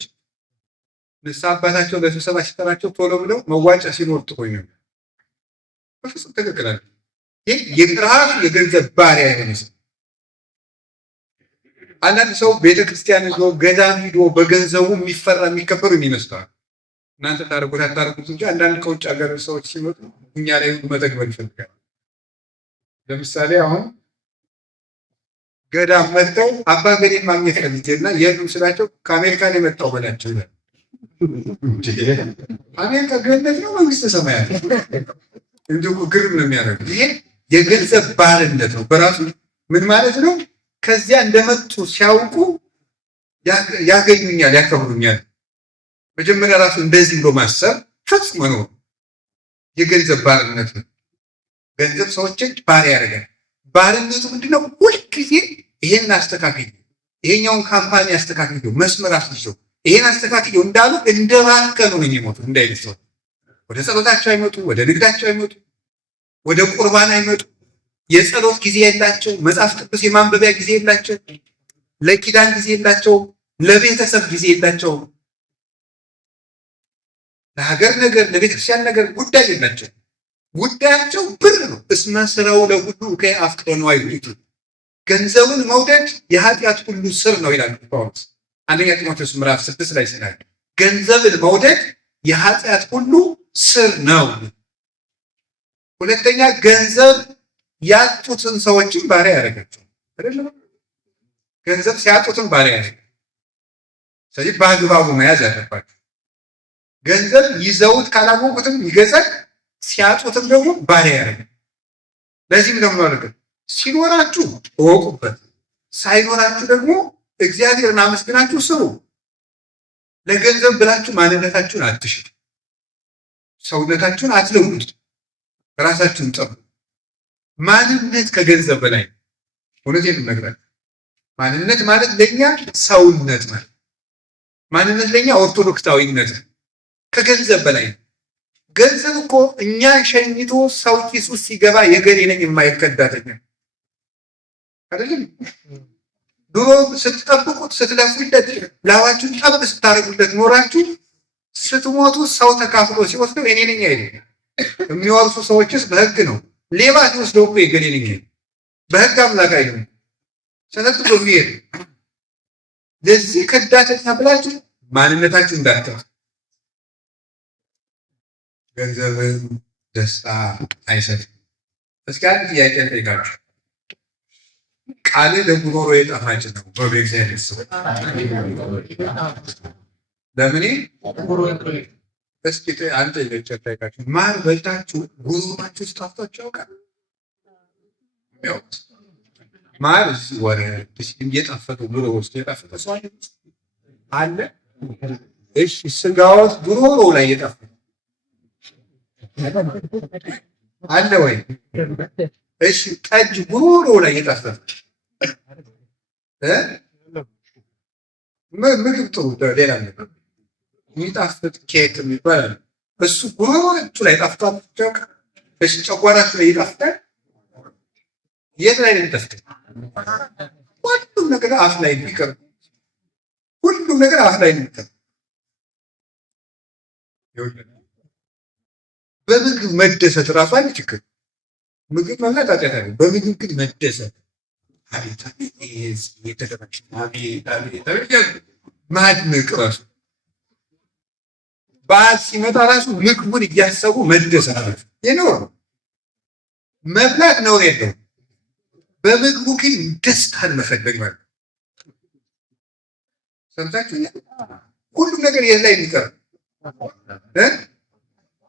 ንስሐ አባታቸው ለስብሰባ ሲጠራቸው ቶሎ ብለው መዋጫ ሲኖር ጥቆኝ ነው። በፍጹም ትክክል አለ። ይህ የራሱ የገንዘብ ባሪያ የሆነ ሰው። አንዳንድ ሰው ቤተክርስቲያን ይዞ ገዳም ሂዶ በገንዘቡ የሚፈራ የሚከበሩ ይመስላል። እናንተ ታደርጉት አታደርጉት እንጂ አንዳንድ ከውጭ ሀገር ሰዎች ሲመጡ እኛ ላይ መጠግበር ይፈልጋል። ለምሳሌ አሁን ገዳም መጥተው አባ ገሌን ማግኘት ፈልጌና የሉም ስላቸው ከአሜሪካን የመጣው በላቸው ይላል። አሜሪካ ገነት ነው መንግስተ ሰማያት እንዲሁ ግርም ነው የሚያደርጉት። ይሄ የገንዘብ ባርነት ነው በራሱ። ምን ማለት ነው? ከዚያ እንደመጡ ሲያውቁ ያገኙኛል፣ ያከብሩኛል። መጀመሪያ ራሱ እንደዚህ ብሎ ማሰብ ፈጽሞ ነው የገንዘብ ባርነት ነው። ገንዘብ ሰዎችን ባሪያ ያደርጋል። ባርነቱ ምንድነው? ሁልጊዜ ይሄን አስተካክዩ፣ ይሄኛውን ካምፓኒ አስተካክዩ፣ መስመር አስይዘው ይሄን አስተካክዩ እንዳሉ እንደባከኑ ነው የሚሞቱ። እንዳይነት ሰው ወደ ጸሎታቸው አይመጡ፣ ወደ ንግዳቸው አይመጡ፣ ወደ ቁርባን አይመጡ። የጸሎት ጊዜ የላቸው፣ መጽሐፍ ቅዱስ የማንበቢያ ጊዜ የላቸው፣ ለኪዳን ጊዜ የላቸው፣ ለቤተሰብ ጊዜ የላቸው፣ ለሀገር ነገር ለቤተክርስቲያን ነገር ጉዳይ የላቸው። ጉዳያቸው ብር ነው። እስመ ስራው ለሁሉ ከአፍቅሮ ነው አይሉት። ገንዘብን መውደድ የኃጢአት ሁሉ ስር ነው ይላል ጳውሎስ አንደኛ ጢሞቴዎስ ምዕራፍ 6 ላይ ሲናገር ገንዘብን መውደድ የኃጢአት ሁሉ ስር ነው። ሁለተኛ ገንዘብ ያጡትን ሰዎችን ባሪያ ያደርጋቸው አይደለም። ገንዘብ ሲያጡትን ባሪያ ያደርጋቸው። ስለዚህ በአግባቡ መያዝ ያለባቸው። ገንዘብ ይዘውት ካላወቁትም ይገዛል፣ ሲያጡትም ደግሞ ባሪያ ያደርጋል። ለዚህም ደግሞ አደረገ ሲኖራችሁ እወቁበት፣ ሳይኖራችሁ ደግሞ እግዚአብሔርን አመስግናችሁ ስሩ። ለገንዘብ ብላችሁ ማንነታችሁን አትሽጡ፣ ሰውነታችሁን አትለውጡ፣ ራሳችሁን ጠብቁ። ማንነት ከገንዘብ በላይ ነው። እውነቴን እነግራለሁ። ማንነት ማለት ለኛ ሰውነት ማለት ማንነት ለኛ ኦርቶዶክሳዊነት ከገንዘብ በላይ ነው። ገንዘብ እኮ እኛ ሸኝቶ ሰው ኪስ ውስጥ ሲገባ የገሌ ነኝ የማይከዳተኛ አይደለም። ድሮ ስትጠብቁት ስትለፉለት ላባችሁን ጠብ ስታደርጉለት ኖራችሁ ስትሞቱ ሰው ተካፍሎ ሲወስደው እኔ ነኝ አይደለም። የሚወርሱ ሰዎችስ በህግ ነው። ሌባ ሲወስደው እኮ የገሌ ነኝ በህግ አምላክ አይደለም። ሰነጥቆ የሚሄድ ለዚህ ከዳተኛ ብላችሁ ማንነታችሁ እንዳትተው። ገንዘብን ደስታ አይሰጥም። እስኪ አንድ ጥያቄ ልጠይቃችሁ። ቃል ለጉሮሮ የጣፋጭ ነው በእግዚአብሔር ስም ለምን? እስኪ አንተ ልጠይቃችሁ። ማር በልታችሁ ጉሮሯችሁ ውስጥ ጣፍጧችሁ ያውቃል? ማር ወረ እየጣፈጠ ጉሮሮ ውስጥ የጣፈጠ ሰው አለ? እሺ ስጋዎት ጉሮሮ ላይ የጣፈጠ አለ ወይ? እሺ ጠጅ ጉሮሮ ላይ የጣፈጠ ምግብ ጥሩ ሌላ ነገር የሚጣፍጥ ኬክ የሚባል እሱ ጉሮሯችሁ ላይ ጣፍጧችሁ ያውቃል? እሺ ጨጓራችሁ ላይ ይጣፍጣል? የት ላይ ነው የሚጣፍጥ? ሁሉም ነገር አፍ ላይ ቢቀር ሁሉም ነገር አፍ ላይ ነው የሚቀር። በምግብ መደሰት እራሱ አንድ ችግር። ምግብ መብላት ኃጢአት አይደለም። በምግብ ግን መደሰት አቤት አቤት የተደረገ አቤት አቤት ማድነቅ ራሱ በዓል ሲመጣ ራሱ ምግቡን እያሰቡ መደሰት ራሱ የኖር መብላት ነው የለው። በምግቡ ግን ደስታን መፈለግ ማለት ሰምታችሁ ሁሉም ነገር የት ላይ የሚቀር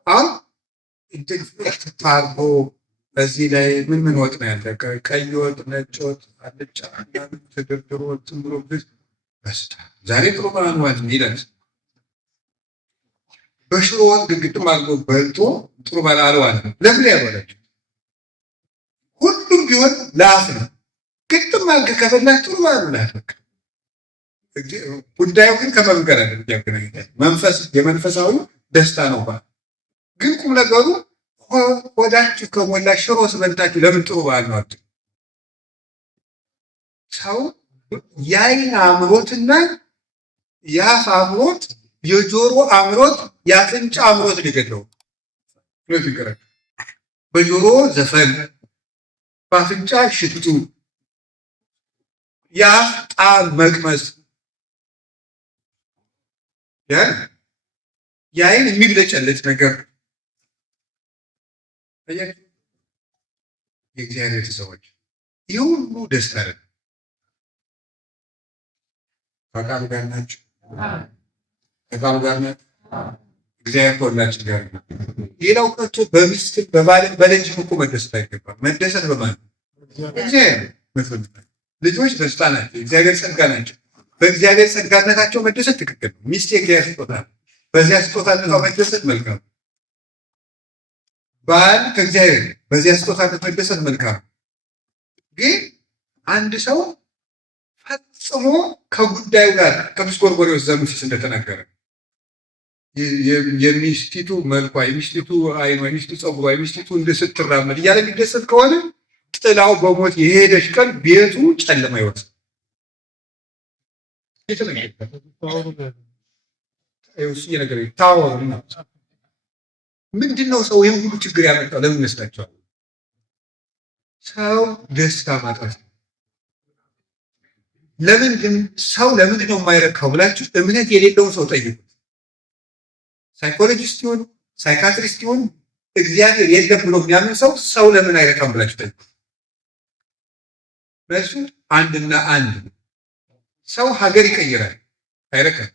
አሁን ታርጎ እዚህ ላይ ምን ወጥ ነው ያለ? ቀይ ወጥ፣ ነጭ ወጥ፣ አልጫ ተደርድሮ ትምሮ በስታ ዛሬ ጥሩ ባንዋት ይላል። በሽሮ ወጥ ግግጥም አድርጎ በልቶ ጥሩ ባላለው አለ። ለምን ያበላችሁ? ሁሉም ቢሆን ለአፍ ነው። ግጥም አድርገህ ከበላህ ጥሩ ባላለው ጉዳዩ ግን ከመንገር አይደለም ያገናኛል። የመንፈሳዊ ደስታ ነው ባል ግን ቁም ነገሩ ወዳችሁ ከሞላ ሽሮ ስበልታችሁ ለምን ጥሩ በዓል ነው አትሉ? ሰው የዓይን አምሮትና የአፍ አምሮት፣ የጆሮ አምሮት፣ የአፍንጫ አምሮት ሊገድለው በጆሮ ዘፈን፣ በአፍንጫ ሽቱ፣ የአፍ ጣዕም መቅመስ የዓይን የሚግለጨለጭ ነገር የእግዚአብሔር ሰዎች ይህ ሁሉ ደስታ አለ። ከቃሉ ጋር ናቸው። ከቃሉ ጋር ናቸው። እግዚአብሔር ከሁላችን ጋር ነው። ሌላው ቀርቶ በሚስት በባልም በልጅም እኮ መደሰት አይገባም። መደሰት በማለት እግዚአብሔር ልጆች ደስታ ናቸው። እግዚአብሔር ጸጋ ናቸው። በእግዚአብሔር ጸጋነታቸው መደሰት ትክክል ነው። ሚስት የእግዚአብሔር ስጦታ ነው። በዚያ ስጦታነቷ መደሰት መልካም ነው። ባል ከእግዚአብሔር በዚያ ስጦታ መደሰት መልካም። ግን አንድ ሰው ፈጽሞ ከጉዳዩ ጋር ቅዱስ ጎርጎርዮስ ዘኑሲስ እንደተናገረ የሚስቲቱ መልኳ፣ የሚስቲቱ አይኗ፣ የሚስቲቱ ጸጉሯ፣ የሚስቲቱ ስትራመድ እያለ የሚደሰት ከሆነ ጥላው በሞት የሄደች ቀን ቤቱ ጨለማ ይወርሳል። ምንድን ነው ሰው ይህን ሁሉ ችግር ያመጣው? ለምን ይመስላችኋል? ሰው ደስታ ማጣት። ሰው ለምንድን ነው የማይረካው ብላችሁ እምነት የሌለውን ሰው ጠይቁት። ሳይኮሎጂስት ይሁን ሳይካትሪስት ይሁን እግዚአብሔር የለም ብሎ የሚያምን ሰው ለምን አይረካም ብላችሁ ጠይቁት። መልሱ አንድና አንድ። ሰው ሀገር ይቀይራል፣ አይረካም።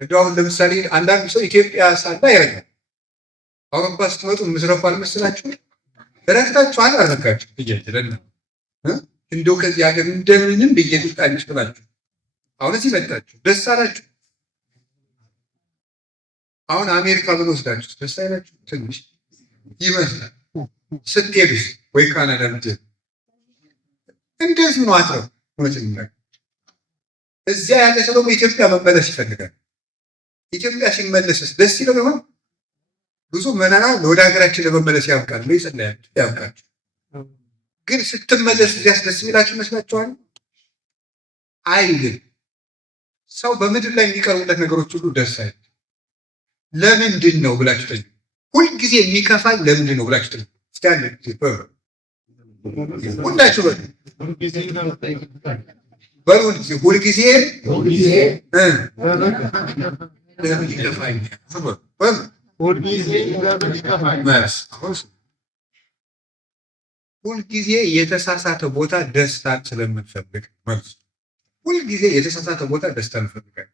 እንደው አሁን ለምሳሌ አንዳንድ ሰው ኢትዮጵያ ሳለ አይረካም። አውሮፓ ስትመጡ ምስረፉ አልመሰላችሁ? ረክታችኋል? አልረካችሁ? እንደው ከዚህ ሀገር እንደምንም ብዬ ልጣልሽ ብላችሁ አሁን እዚህ መጣችሁ፣ ደስ አላችሁ። አሁን አሜሪካ ምን ወስዳችሁ ደስ አይላችሁ? ትንሽ ይመስላል። ስትሄዱስ ወይ ካናዳ ብትሄዱ እንደዚህ ነው። አትረው እውነትን እዚያ ያለ ሰው ደግሞ ኢትዮጵያ መመለስ ይፈልጋል። ኢትዮጵያ ሲመለስስ ደስ ይለው ይሆን? ብዙ መናና ወደ ሀገራችን ለመመለስ ያብቃል ነው ያብቃችሁ። ግን ስትመለስ እዚያስ ደስ የሚላችሁ ይመስላችኋል? አይልም። ሰው በምድር ላይ የሚቀርቡለት ነገሮች ሁሉ ደስ አይል። ለምንድን ነው ብላችሁ ጠይቁ። ሁልጊዜ የሚከፋል ለምንድን ነው ብላችሁ ጠይቁ። እስኪ አንድ ሁላችሁ በሉ ሁልጊዜ ለምን ይከፋኛል? ሁልጊዜ የተሳሳተ ቦታ ደስታን ስለምንፈልግ መልሱ ሁልጊዜ የተሳሳተ ቦታ ደስታን እንፈልጋለን።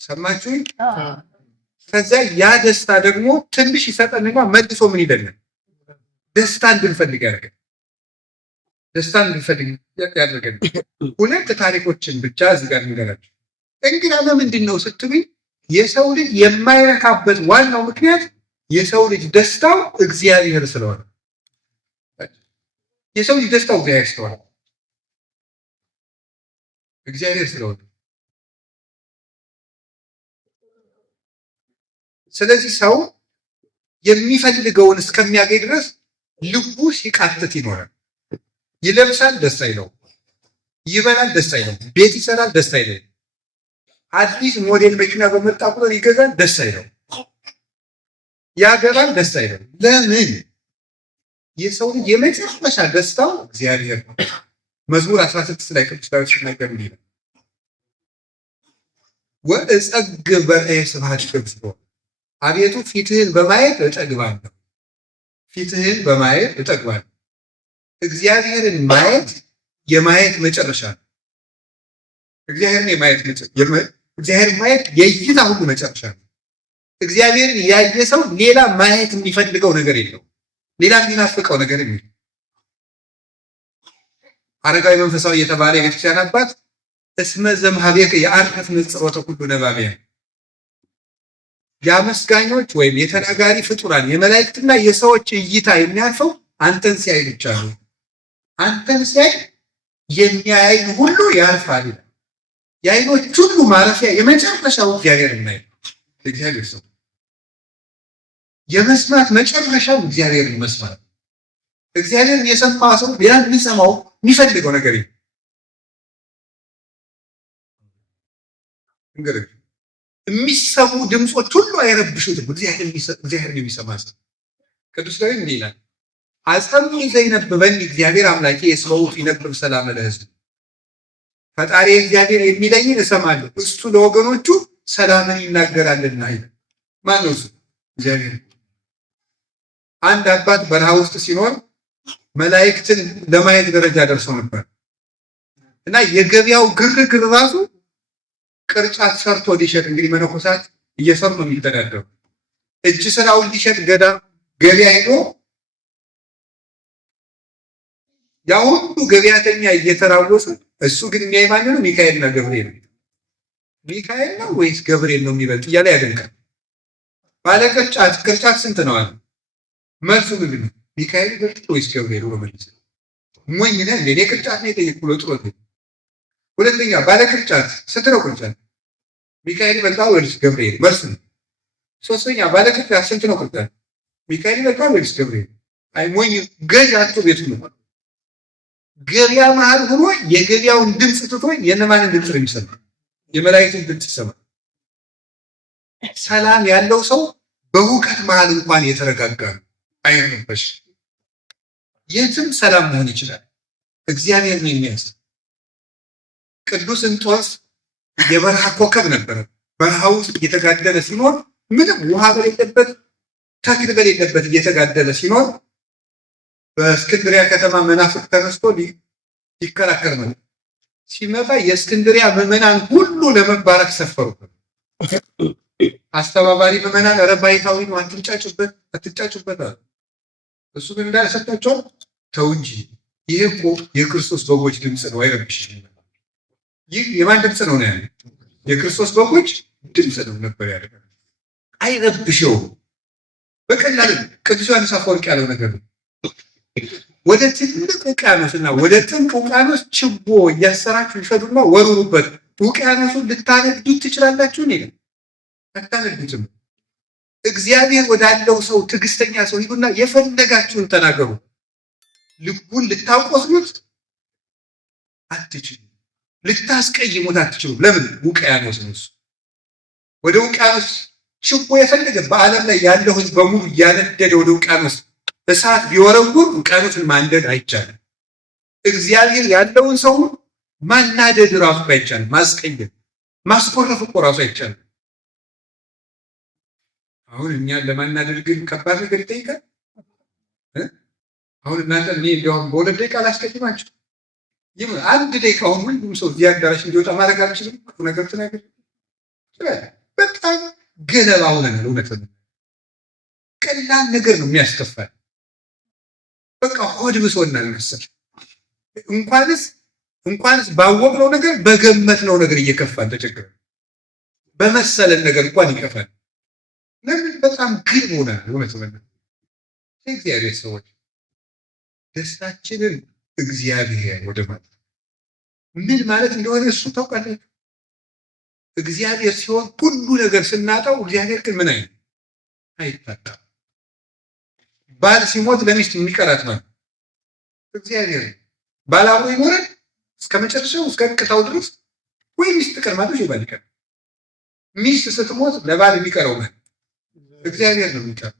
ሰማችሁኝ? ከዚያ ያ ደስታ ደግሞ ትንሽ ይሰጠንና መልሶ ምን ይደለን? ደስታ እንድንፈልግ ያደርገን። ደስታ እንድንፈልግ ያደርገን። ሁለት ታሪኮችን ብቻ እዚህ ጋር እንገራችሁ። እንግዳ ለምንድን ነው ስትሉኝ፣ የሰው ልጅ የማይረካበት ዋናው ምክንያት የሰው ልጅ ደስታው እግዚአብሔር ስለሆነ። የሰው ልጅ ደስታው እግዚአብሔር ስለሆነ ስለዚህ ሰው የሚፈልገውን እስከሚያገኝ ድረስ ልቡ ሲቃትት ይኖራል። ይለብሳል፣ ደስ አይለው። ይበላል፣ ደስ አይለው። ቤት ይሰራል፣ ደስ አይለው። አዲስ ሞዴል መኪና በመጣ ቁጥር ይገዛል፣ ደስ አይለው። ያገባል፣ ደስ አይለው። ለምን? የሰው ልጅ የመጨረሻ ደስታው እግዚአብሔር ነው። መዝሙር 16 ላይ ቅዱስ ዳዊት ሲናገር እንዲህ ነው፣ ወእጸግብ በርኤ ስብሐቲከ እግዚኦ፣ አቤቱ ፊትህን በማየት እጠግባለሁ። ፊትህን በማየት እጠግባለሁ። እግዚአብሔርን ማየት የማየት መጨረሻ ነው። እግዚአብሔርን ማየት የእይታ ሁሉ መጨረሻ ነው። እግዚአብሔርን ያየ ሰው ሌላ ማየት የሚፈልገው ነገር የለው፣ ሌላ የሚናፍቀው ነገር የለው። አረጋዊ መንፈሳዊ የተባለ የቤተክርስቲያን አባት እስመ ዘእምኀቤከ የዐርፍ ንጽሮተ ኩሉ ነባብያን፣ የአመስጋኞች ወይም የተናጋሪ ፍጡራን የመላእክትና የሰዎች እይታ የሚያልፈው አንተን ሲያይ ብቻ ነው። አንተን ሲያይ የሚያይ ሁሉ ያልፋል። የዓይኖች ሁሉ ማረፊያ የመጨረሻው እግዚአብሔር ነው። እግዚአብሔር ሰው የመስማት መጨረሻው እግዚአብሔርን መስማት። እግዚአብሔርን የሰማ ሰው ሌላ የሚሰማው የሚፈልገው ነገር የለም። እንግዲህ የሚሰሙ ድምፆች ሁሉ አይረብሹትም እግዚአብሔርን የሚሰማ ሰው። ቅዱስ ዳዊት እንዲህ ይላል፣ አጸምዕ ዘይነብበኒ እግዚአብሔር አምላኬ እስመ ውእቱ ይነብብ ሰላመ ለሕዝብ። ፈጣሪ እግዚአብሔር የሚለኝን እሰማለሁ፣ እሱ ለወገኖቹ ሰላምን ይናገራልና ይላል። ማን ነው እሱ? እግዚአብሔር። አንድ አባት በረሃ ውስጥ ሲኖር መላእክትን ለማየት ደረጃ ደርሰው ነበር እና የገበያው ግርግር ራሱ ቅርጫት ሰርቶ ሊሸጥ፣ እንግዲህ መነኮሳት እየሰሩ ነው የሚተዳደሩ። እጅ ስራውን ሊሸጥ ገበያ ሄዶ ያ ሁሉ ገበያተኛ እየተራወሰ እሱ ግን የሚያይ ማን ነው? ሚካኤልና ገብርኤል ነው። ሚካኤል ነው ወይስ ገብርኤል ነው የሚበልጥ እያለ ያደንቃል። ባለ ቅርጫት ስንት ነው አለ። መልሱ ምንድን ነው? ሚካኤል ይበልጥ ወይስ ገብርኤል ብሎ መለሰ። ሞኝ ነህ እንዴ? እኔ ቅርጫት ነው የጠየቅኩህ ብሎ ጥሎት ሁለተኛ ባለቅርጫት ስንት ነው ቅርጫት? ሚካኤል ይበልጣል ወይስ ገብርኤል? መልስ ነው። ሶስተኛ ባለቅርጫት ስንት ነው ቅርጫት? ሚካኤል ይበልጣል ወይስ ገብርኤል? አይ ሞኝ ገዥ አቶ ቤቱ ነው። ገበያ መሀል ሆኖ የገበያውን ድምፅ ትቶ የነማንን ድምፅ ነው የሚሰማ? የመላእክትን ድምፅ ይሰማል። ሰላም ያለው ሰው በሁከት መሀል እንኳን የተረጋጋ ነው፣ አይረበሽ። የትም ሰላም መሆን ይችላል። እግዚአብሔር ነው የሚያስብ። ቅዱስ እንጦንስ የበረሃ ኮከብ ነበረ። በረሃ ውስጥ እየተጋደለ ሲኖር ምንም ውሃ በሌለበት ተክል በሌለበት እየተጋደለ ሲኖር በእስክንድሪያ ከተማ መናፍቅ ተነስቶ ሊከራከር ነው ሲመጣ የእስክንድሪያ ምዕመናን ሁሉ ለመባረክ ሰፈሩበት። አስተባባሪ ምዕመናን ኧረ ባይታዊ ነው አትንጫጩበት አሉ። እሱ ግን እንዳልሰጣቸው ተው እንጂ ይህ እኮ የክርስቶስ በጎች ድምፅ ነው አይረብሽ። ይህ የማን ድምፅ ነው ያለ? የክርስቶስ በጎች ድምፅ ነው ነበር ያለ። አይረብሸው። በቀላል ቅዱስ ዮሐንስ አፈወርቅ ያለው ነገር ነው። ወደ ትልቅ ውቅያኖስና ወደ ጥልቅ ውቅያኖስ ችቦ እያሰራችሁ ይሸዱና ወሩሩበት። ውቅያኖሱን ልታነዱት ትችላላችሁ? እኔ አታነዱትም። እግዚአብሔር ወዳለው ሰው ትዕግስተኛ ሰው ሂዱና የፈለጋችሁን ተናገሩ። ልቡን ልታቆስሉት አትችሉ፣ ልታስቀይሙት አትችሉ። ለምን? ውቅያኖስ ነው እሱ። ወደ ውቅያኖስ ችቦ የፈለገ በዓለም ላይ ያለው ሕዝብ በሙሉ እያነደደ ወደ ውቅያኖስ እሳት ቢወረውር ውቅያኖስን ማንደድ አይቻልም። እግዚአብሔር ያለውን ሰው ማናደድ ራሱ አይቻልም። ማስቀየም፣ ማስኮረፍ እኮ ራሱ አይቻልም። አሁን እኛን ለማናደድ ግን ከባድ ነገር ይጠይቃል። አሁን እናንተ እኔ እንዲያውም በሁለት ደቂቃ ላስቀይማችሁ አንድ ደቂቃ አሁን ሁሉም ሰው እዚህ አዳራሽ እንዲወጣ ማድረግ አልችልም። ነገር ትናገር በጣም ገለባ ሆነናል። እውነት ቀላል ነገር ነው የሚያስከፋል። በቃ ሆድ ብሶናል መሰል። እንኳንስ ባወቅነው ነገር በገመትነው ነገር እየከፋን ተቸግረን በመሰለን ነገር እንኳን ይከፋል። ለምን? በጣም ግልብ ሆነናል። እውነት እግዚአብሔር ሰዎች ደስታችንን እግዚአብሔር ወደ ማለት ምን ማለት እንደሆነ እሱ ታውቃለች። እግዚአብሔር ሲሆን ሁሉ ነገር ስናጣው፣ እግዚአብሔር ግን ምን አይነት አይታጣም። ባል ሲሞት ለሚስት የሚቀራት ነው እግዚአብሔር። ባል አብሮ ይኖራል እስከ መጨረሻው እስከ እቅታው ድረስ ወይ ሚስት ትቀርማለች ወይ ባል ይቀር። ሚስት ስትሞት ለባል የሚቀረው ማለት እግዚአብሔር ነው የሚቀር።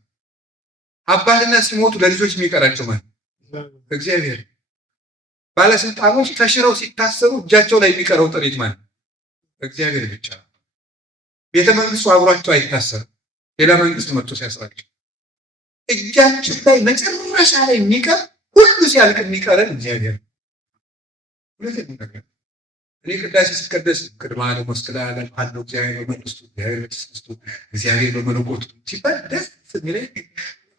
አባትና ሲሞቱ ለልጆች የሚቀራቸው ማለት እግዚአብሔር። ባለስልጣኖች ተሽረው ሲታሰሩ እጃቸው ላይ የሚቀረው ጥሪት ማለት እግዚአብሔር ብቻ። ቤተ መንግስቱ አብሯቸው አይታሰርም። ሌላ መንግስት መጥቶ ሲያስራቸው እጃችን ላይ መጨረሻ ላይ የሚቀር ሁሉ ሲያልቅ የሚቀረን እግዚአብሔር። እኔ ቅዳሴ ሲቀደስ ቅድመ ዓለም ወእስከ ለዓለም አለው እግዚአብሔር በመንግስቱ እግዚአብሔር በትዕግስቱ እግዚአብሔር በመለኮቱ ሲባል ደስ የሚለኝ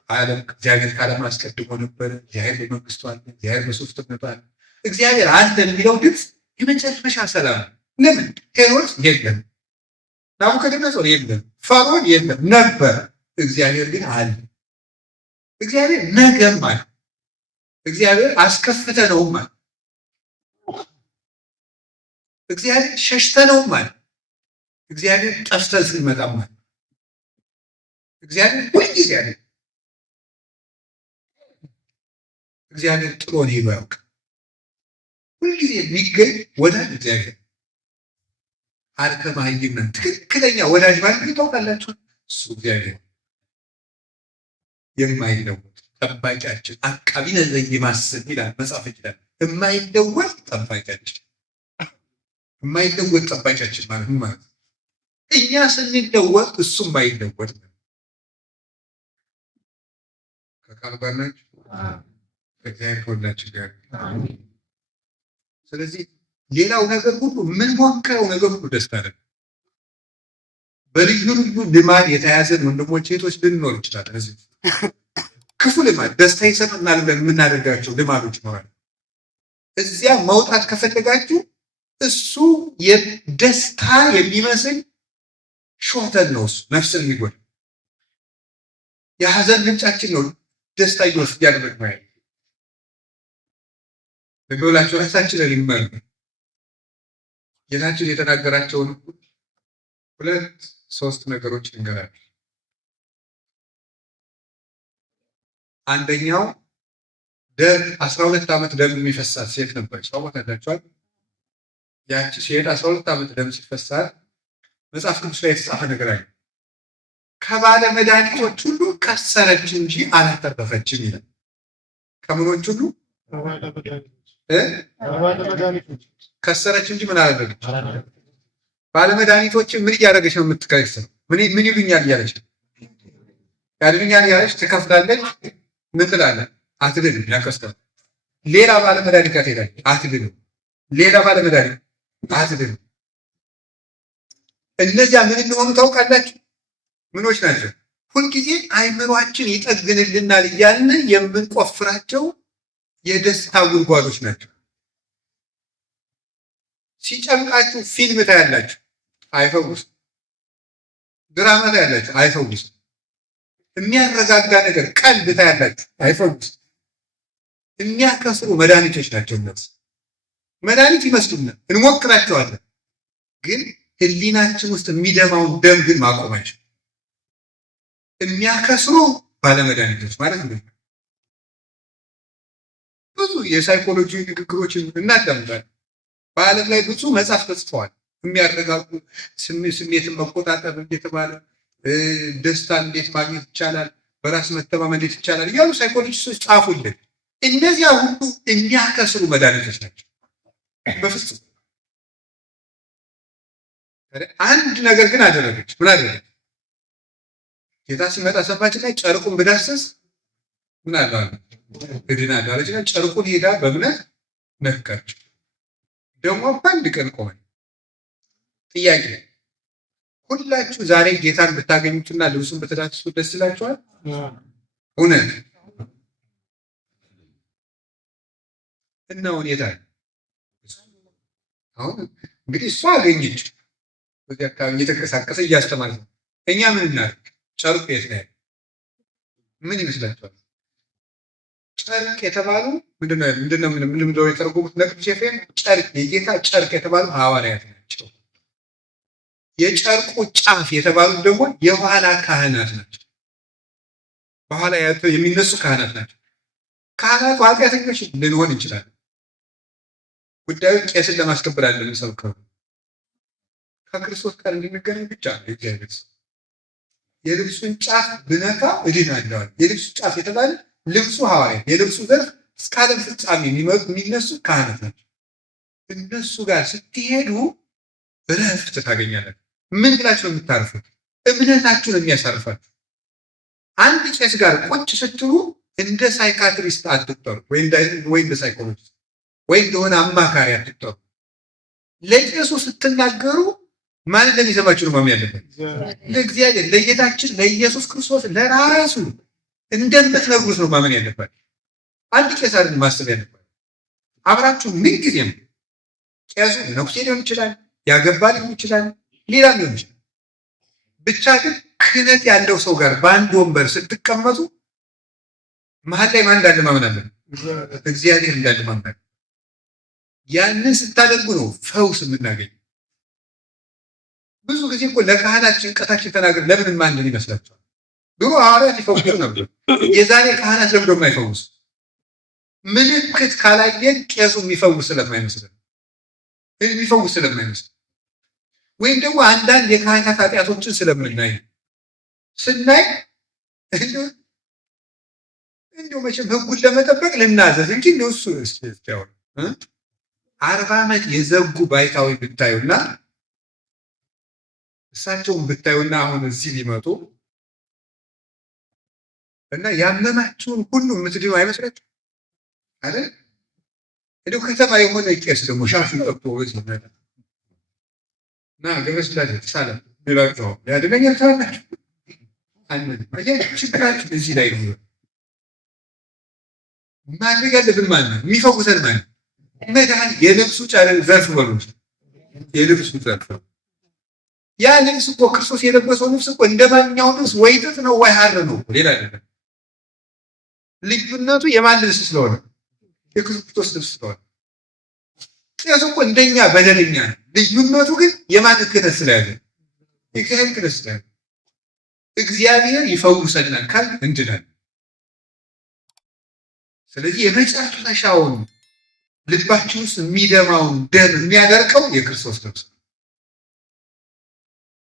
ዓለም እግዚአብሔር ከዓለም አስቀድሞ ነበረ። እግዚአብሔር በመንግስቱ አለ። እግዚአብሔር በሶስትነቱ አለ። እግዚአብሔር አለ የሚለው ድምፅ የመጨረሻ ሰላም። ለምን? ሄሮድስ የለም፣ ናቡከደነፆር የለም፣ ፈርዖን የለም ነበር። እግዚአብሔር ግን አለ። እግዚአብሔር ነገም አለ። እግዚአብሔር አስከፍተነውም አለ። እግዚአብሔር ሸሽተነውም አለ። እግዚአብሔር ጠፍተን ስንመጣም አለ። እግዚአብሔር ሁልጊዜ አለ። እግዚአብሔር ጥሎን ሄዶ ያውቅ። ሁልጊዜ የሚገኝ ወዳጅ እግዚአብሔር አርከማይምነን ትክክለኛ ወዳጅ ማለት ታውቃላችሁ። እሱ እግዚአብሔር የማይለወጥ ጠባቂያችን፣ አቃቢነ ዘኢይማስን ይላል መጽሐፍ ይችላል። የማይለወጥ ጠባቂያችን፣ የማይለወጥ ጠባቂያችን ማለት ምን ማለት ነው? እኛ ስንለወጥ እሱ የማይለወጥ ነው። ከቃል ጋር ናችሁ። እግዚአብሔር ከሁላችን ጋር። ስለዚህ ሌላው ነገር ሁሉ የምንሞክረው ነገር ሁሉ ደስታ ነው። በልዩ ልዩ ልማድ የተያዘን ወንድሞች እህቶች ልንኖር ይችላል። እዚህ ክፉ ልማድ ደስታ ይሰጥናል ብለን የምናደርጋቸው ልማዶች ይኖራል። እዚያ መውጣት ከፈለጋችሁ እሱ የደስታ የሚመስል ሾተን ነው። እሱ ነፍስን የሚጎዳ የሀዘን ምንጫችን ነው። ደስታ ይወስድ ያደረግ ማለት ለጎላችሁ ራሳችንን ይመር ጌታችን የተናገራቸውን 2-3 ነገሮች ልንገራችሁ። አንደኛው 12 ዓመት ደም የሚፈሳት ሴት ነበረች። ታውቃላችኋል? ያቺ ሴት 12 ዓመት ደም ሲፈሳት መጽሐፍ ቅዱስ ላይ የተጻፈ ነገር አለ። ከባለ መድኃኒቶች ሁሉ ከሰረች እንጂ አላተረፈችም ይላል። ከምኖች ሁሉ ከሰረች እንጂ ምን አላደረገች? ባለ መድኃኒቶች ምን እያደረገች ነው የምትከሰው? ምን ይሉኛል እያለች ያድኑኛል እያለች ትከፍላለች። ምን ትላለህ? አትድንም። ያከስታል። ሌላ ባለ መድኃኒት ጋር ትሄዳለች። አትድንም። ሌላ ባለ መድኃኒት አትድንም። እነዚያ ምን እንደሆኑ ታውቃላችሁ? ምኖች ናቸው? ሁልጊዜ አይምሯችን ይጠግንልናል እያልን የምንቆፍራቸው የደስታ ጉድጓዶች ናቸው። ሲጨንቃችሁ ፊልም ታያላችሁ፣ አይፈውስም። ድራማ ታያላችሁ፣ አይፈውስም። የሚያረጋጋ ነገር ቀልድ ታያላችሁ፣ አይፈውስም። የሚያከስሩ መድኃኒቶች ናቸው። እነዚህ መድኃኒት ይመስሉናል፣ እንሞክራቸዋለን፣ ግን ህሊናችን ውስጥ የሚደማውን ደም ግን ማቆም አይችልም። የሚያከስሩ ባለመድኃኒቶች ማለት ነው። ብዙ የሳይኮሎጂ ንግግሮችን እናዳምጣለን። በዓለም ላይ ብዙ መጽሐፍ ተጽፈዋል። የሚያረጋጉ ስሜትን መቆጣጠር እየተባለ ደስታን እንዴት ማግኘት ይቻላል፣ በራስ መተማመን እንዴት ይቻላል እያሉ ሳይኮሎጂስቶች ጻፉልን። እነዚያ ሁሉ የሚያከስሩ መድኃኒቶች ናቸው። በፍጹም አንድ ነገር ግን አደረገች። ምን አደረገች? ጌታ ሲመጣ ሰማችን ላይ ጨርቁን ብዳሰስ ምን አለ? እድናለሁ አለችና ጨርቁን ሄዳ በእምነት ነካች። ደግሞ በአንድ ቀን ቆመ። ጥያቄ፣ ሁላችሁ ዛሬ ጌታን ብታገኙትና ልብሱን ብትዳስሱ ደስ ይላችኋል? እውነት እና ሁኔታ አሁን እንግዲህ እሷ አገኘች፣ በዚህ አካባቢ እየተንቀሳቀሰ እያስተማረ ነው። እኛ ምን እናድርግ? ጨርቁ የት ነው ያለው? ምን ይመስላችኋል? ጨርቅ የተባሉ ምንድነው የተረጎሙት? ነቅዱስ ኤፍሬም ጨርቅ፣ የጌታ ጨርቅ የተባሉ ሐዋርያት ናቸው። የጨርቁ ጫፍ የተባሉት ደግሞ የኋላ ካህናት ናቸው። በኋላ የሚነሱ ካህናት ናቸው። ካህናቱ ኃጢአተኞች ልንሆን እንችላለን። ጉዳዩ ቄስን ለማስከበር አለ የምንሰብከው ከክርስቶስ ጋር እንድንገናኝ ብቻ ነው። የእግዚአብሔር ሰው የልብሱን ጫፍ ብነካ እድናለሁ። የልብሱ ጫፍ የተባለ ልብሱ ሐዋርያት፣ የልብሱ ዘርፍ እስከ ዓለም ፍጻሜ የሚነሱ ካህናት ናቸው። እነሱ ጋር ስትሄዱ እረፍት ታገኛላችሁ። ምን ብላችሁ ነው የምታርፉት? እምነታችሁን የሚያሳርፋችሁ። አንድ ቄስ ጋር ቁጭ ስትሉ እንደ ሳይካትሪስት አትጠሩ፣ ወይ እንደ ሳይኮሎጂስት ወይ እንደሆነ አማካሪ አትጠሩ። ለቄሱ ስትናገሩ ማን እንደሚሰማችሁ ነው ማመን ያለበት? ለእግዚአብሔር፣ ለጌታችን ለኢየሱስ ክርስቶስ ለራሱ እንደምትነግሩት ነው ማመን ያለበት። አንድ ቄስ አይደል ማሰብ ያለበት። አብራችሁ ምን ጊዜም ቄሱ ነኩሴ ሊሆን ይችላል፣ ያገባ ሊሆን ይችላል፣ ሌላ ሊሆን ይችላል። ብቻ ግን ክህነት ያለው ሰው ጋር በአንድ ወንበር ስትቀመጡ መሀል ላይ ማን እንዳለ ማመን አለበት? እግዚአብሔር እንዳለ ማመን። ያንን ስታደርጉ ነው ፈውስ የምናገኝ። ብዙ ጊዜ እኮ ለካህናት ጭንቀታችን ተናገር ለምን ማንድን ይመስላችኋል? ድሮ ሐዋርያት ይፈውሱ ነበር። የዛሬ ካህናት ለምን ደግሞ አይፈውሱ? ምልክት ካላየን ቄሱ የሚፈውስ ስለማይመስል ወይም ደግሞ አንዳንድ የካህናት ኃጢአቶችን ስለምናይ ስናይ እንደው መቼም ህጉን ለመጠበቅ ልናዘዝ እንጂ እሱ 40 ዓመት የዘጉ ባይታዊ ብታዩና እሳቸውን ብታዩና አሁን እዚህ ሊመጡ እና ያመማችሁን ሁሉ የምትድኑ አይመስላችሁ አይደል? እንደው ከተማ የሆነ ቄስ ደግሞ ሻሹን ጠብቶ ወዝ እና ገበስላጅ ተሳለ ቢላቸው ያደገኛል ታላችሁ ችግራችሁ እዚህ ላይ ነው። ማድረግ ያለብን ማለት ነው የሚፈውሰን ማለት መድኃኒት የልብሱ ዘርፍ በሉ የልብሱ ዘርፍ ያ ልብስ እኮ ክርስቶስ የለበሰው ልብስ እኮ እንደማንኛው ልብስ ወይ ጥጥ ነው ወይ ሐር ነው፣ ሌላ አይደለም። ልዩነቱ የማን ልብስ ስለሆነ የክርስቶስ ልብስ ስለሆነ ቄሱ እኮ እንደኛ በደለኛ ነው። ልዩነቱ ግን የማን ክህነት ስለያዘ? የካህን ክህነት ስለያዘ። እግዚአብሔር ይፈውሰናል ካል እንድናለን። ስለዚህ የመጨረሻውን ልባችን ውስጥ የሚደማውን ደም የሚያደርቀው የክርስቶስ ደም ነው።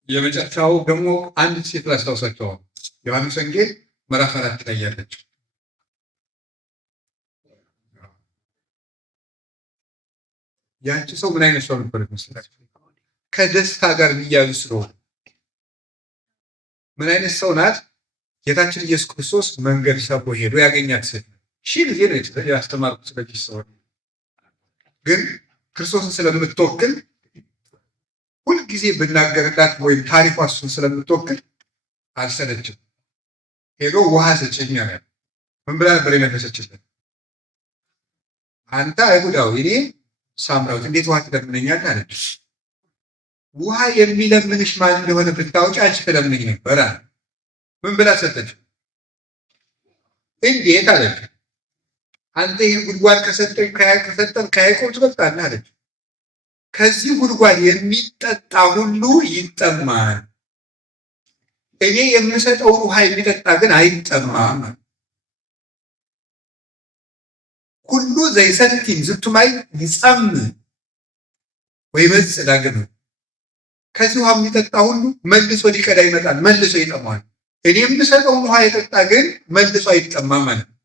የመጨረሻው ደግሞ አንድ ሴት ላስታውሳቸው፣ ዮሐንስ ወንጌል ምዕራፍ 4 ላይ ያለችው ያንቺ ሰው ምን አይነት ሰው ነበር ይመስላችሁ? ከደስታ ጋር የሚያዙ ስለሆነ ምን አይነት ሰው ናት? ጌታችን ኢየሱስ ክርስቶስ መንገድ ሰቦ ሄዶ ያገኛት ሴት ሺህ ጊዜ ነው ያስተማርኩት ስለዚህ ሰው፣ ግን ክርስቶስን ስለምትወክል ሁልጊዜ ብናገርላት ወይም ታሪኳ እሱን ስለምትወክል አልሰለችም። ሄዶ ውሃ ስጭኝ አለ። ምን ብላ ነበር የመለሰችለት? አንተ አይሁዳዊ እኔ ሳምራዊት እንዴት ውሃ ትለምነኛለህ አለች። ውሃ የሚለምንሽ ማን እንደሆነ ብታውቂ አንቺ ትለምነኝ ነበር አለ። ምን ብላ ሰጠች? እንዴት አለች። አንተ ይህን ጉድጓድ ከሰጠን ከያዕቆብ ትበልጣለህ አለች። ከዚህ ጉድጓድ የሚጠጣ ሁሉ ይጠማል፣ እኔ የምሰጠውን ውሃ የሚጠጣ ግን አይጠማም። ሁሉ ዘይሰቲም ዝቱማይ ይጸም ወይበጽሕ ዳግም፣ ከዚህ ውሃ የሚጠጣ ሁሉ መልሶ ሊቀዳ ይመጣል፣ መልሶ ይጠማል። እኔ የምሰጠውን ውሃ የጠጣ ግን መልሶ አይጠማም ማለት ነው።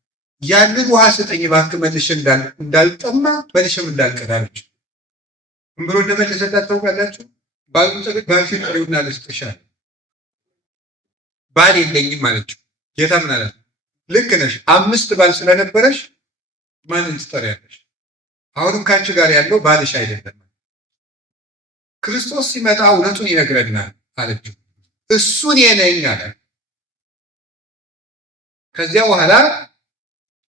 ያንን ውሃ ስጠኝ እባክህ መልሼ እንዳልጠማ መልሼም እንዳልቀዳ አለች። ምን ብሎ እንደመለሰላት ታውቃላችሁ? ባልሽን ጥሪውና ልስጥሽ አለ። ባል የለኝም አለችው። ጌታ ምን አላት? ልክ ነሽ፣ 5 ባል ስለነበረሽ ማንን ትጠሪያለሽ? አሁንም ከአንቺ ጋር ያለው ባልሽ አይደለም። ክርስቶስ ሲመጣ እውነቱን ይነግረናል አለችው። እሱን የነኝ አለ። ከዚያ በኋላ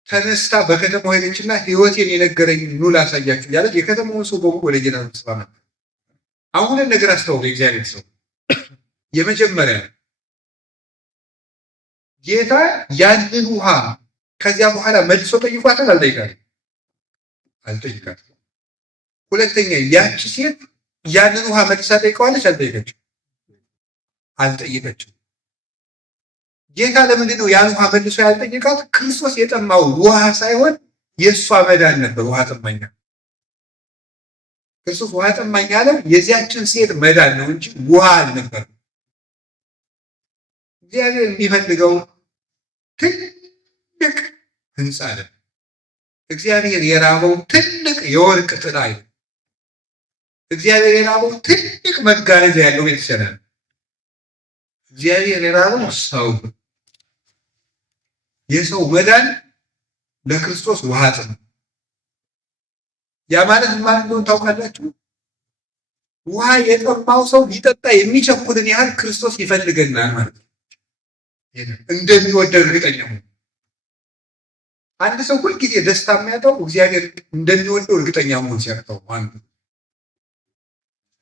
ተነስታ በከተማው ሄደችና ሕይወቴን የነገረኝ ኑ ላሳያችሁ እያለች የከተማውን ሰው በሙሉ ወደ ጌታ ተስፋ መጣ። አሁን ነገር አስተውሉ። እግዚአብሔር ሰው የመጀመሪያ ጌታ ያንን ውሃ ከዚያ በኋላ መልሶ ጠይቋታል አልጠይቃትም? አልጠይቃትም። ሁለተኛ ያቺ ሴት ያንን ውሃ መልሳ ጠይቀዋለች አልጠይቀችም? አልጠይቀችም። ጌታ ለምንድን ነው ያን ውሃ መልሶ ያልጠየቃት? ክርስቶስ የጠማው ውሃ ሳይሆን የእሷ መዳን ነበር። ውሃ ጠማኝ ክርስቶስ ውሃ ጠማኝ ያለው የዚያችን ሴት መዳን ነው እንጂ ውሃ አልነበረም። እግዚአብሔር የሚፈልገው ትልቅ ህንፃ አለ። እግዚአብሔር የራበው ትልቅ የወርቅ ጥላ አለ። እግዚአብሔር የራበው ትልቅ መጋረጃ ያለው ቤተሰብ። እግዚአብሔር የራበው ሰው፣ የሰው መዳን ለክርስቶስ ውሃ ጥም። ያ ማለት ማለት ነው ታውቃላችሁ? ውሃ የጠማው ሰው ሊጠጣ የሚቸኩልን ያህል ክርስቶስ ይፈልገናል ማለት ነው። እንደሚወደድ እርግጠኛ ነው። አንድ ሰው ሁልጊዜ ደስታ የሚያጣው እግዚአብሔር እንደሚወደው እርግጠኛ መሆን ሲያቅተው አንዱ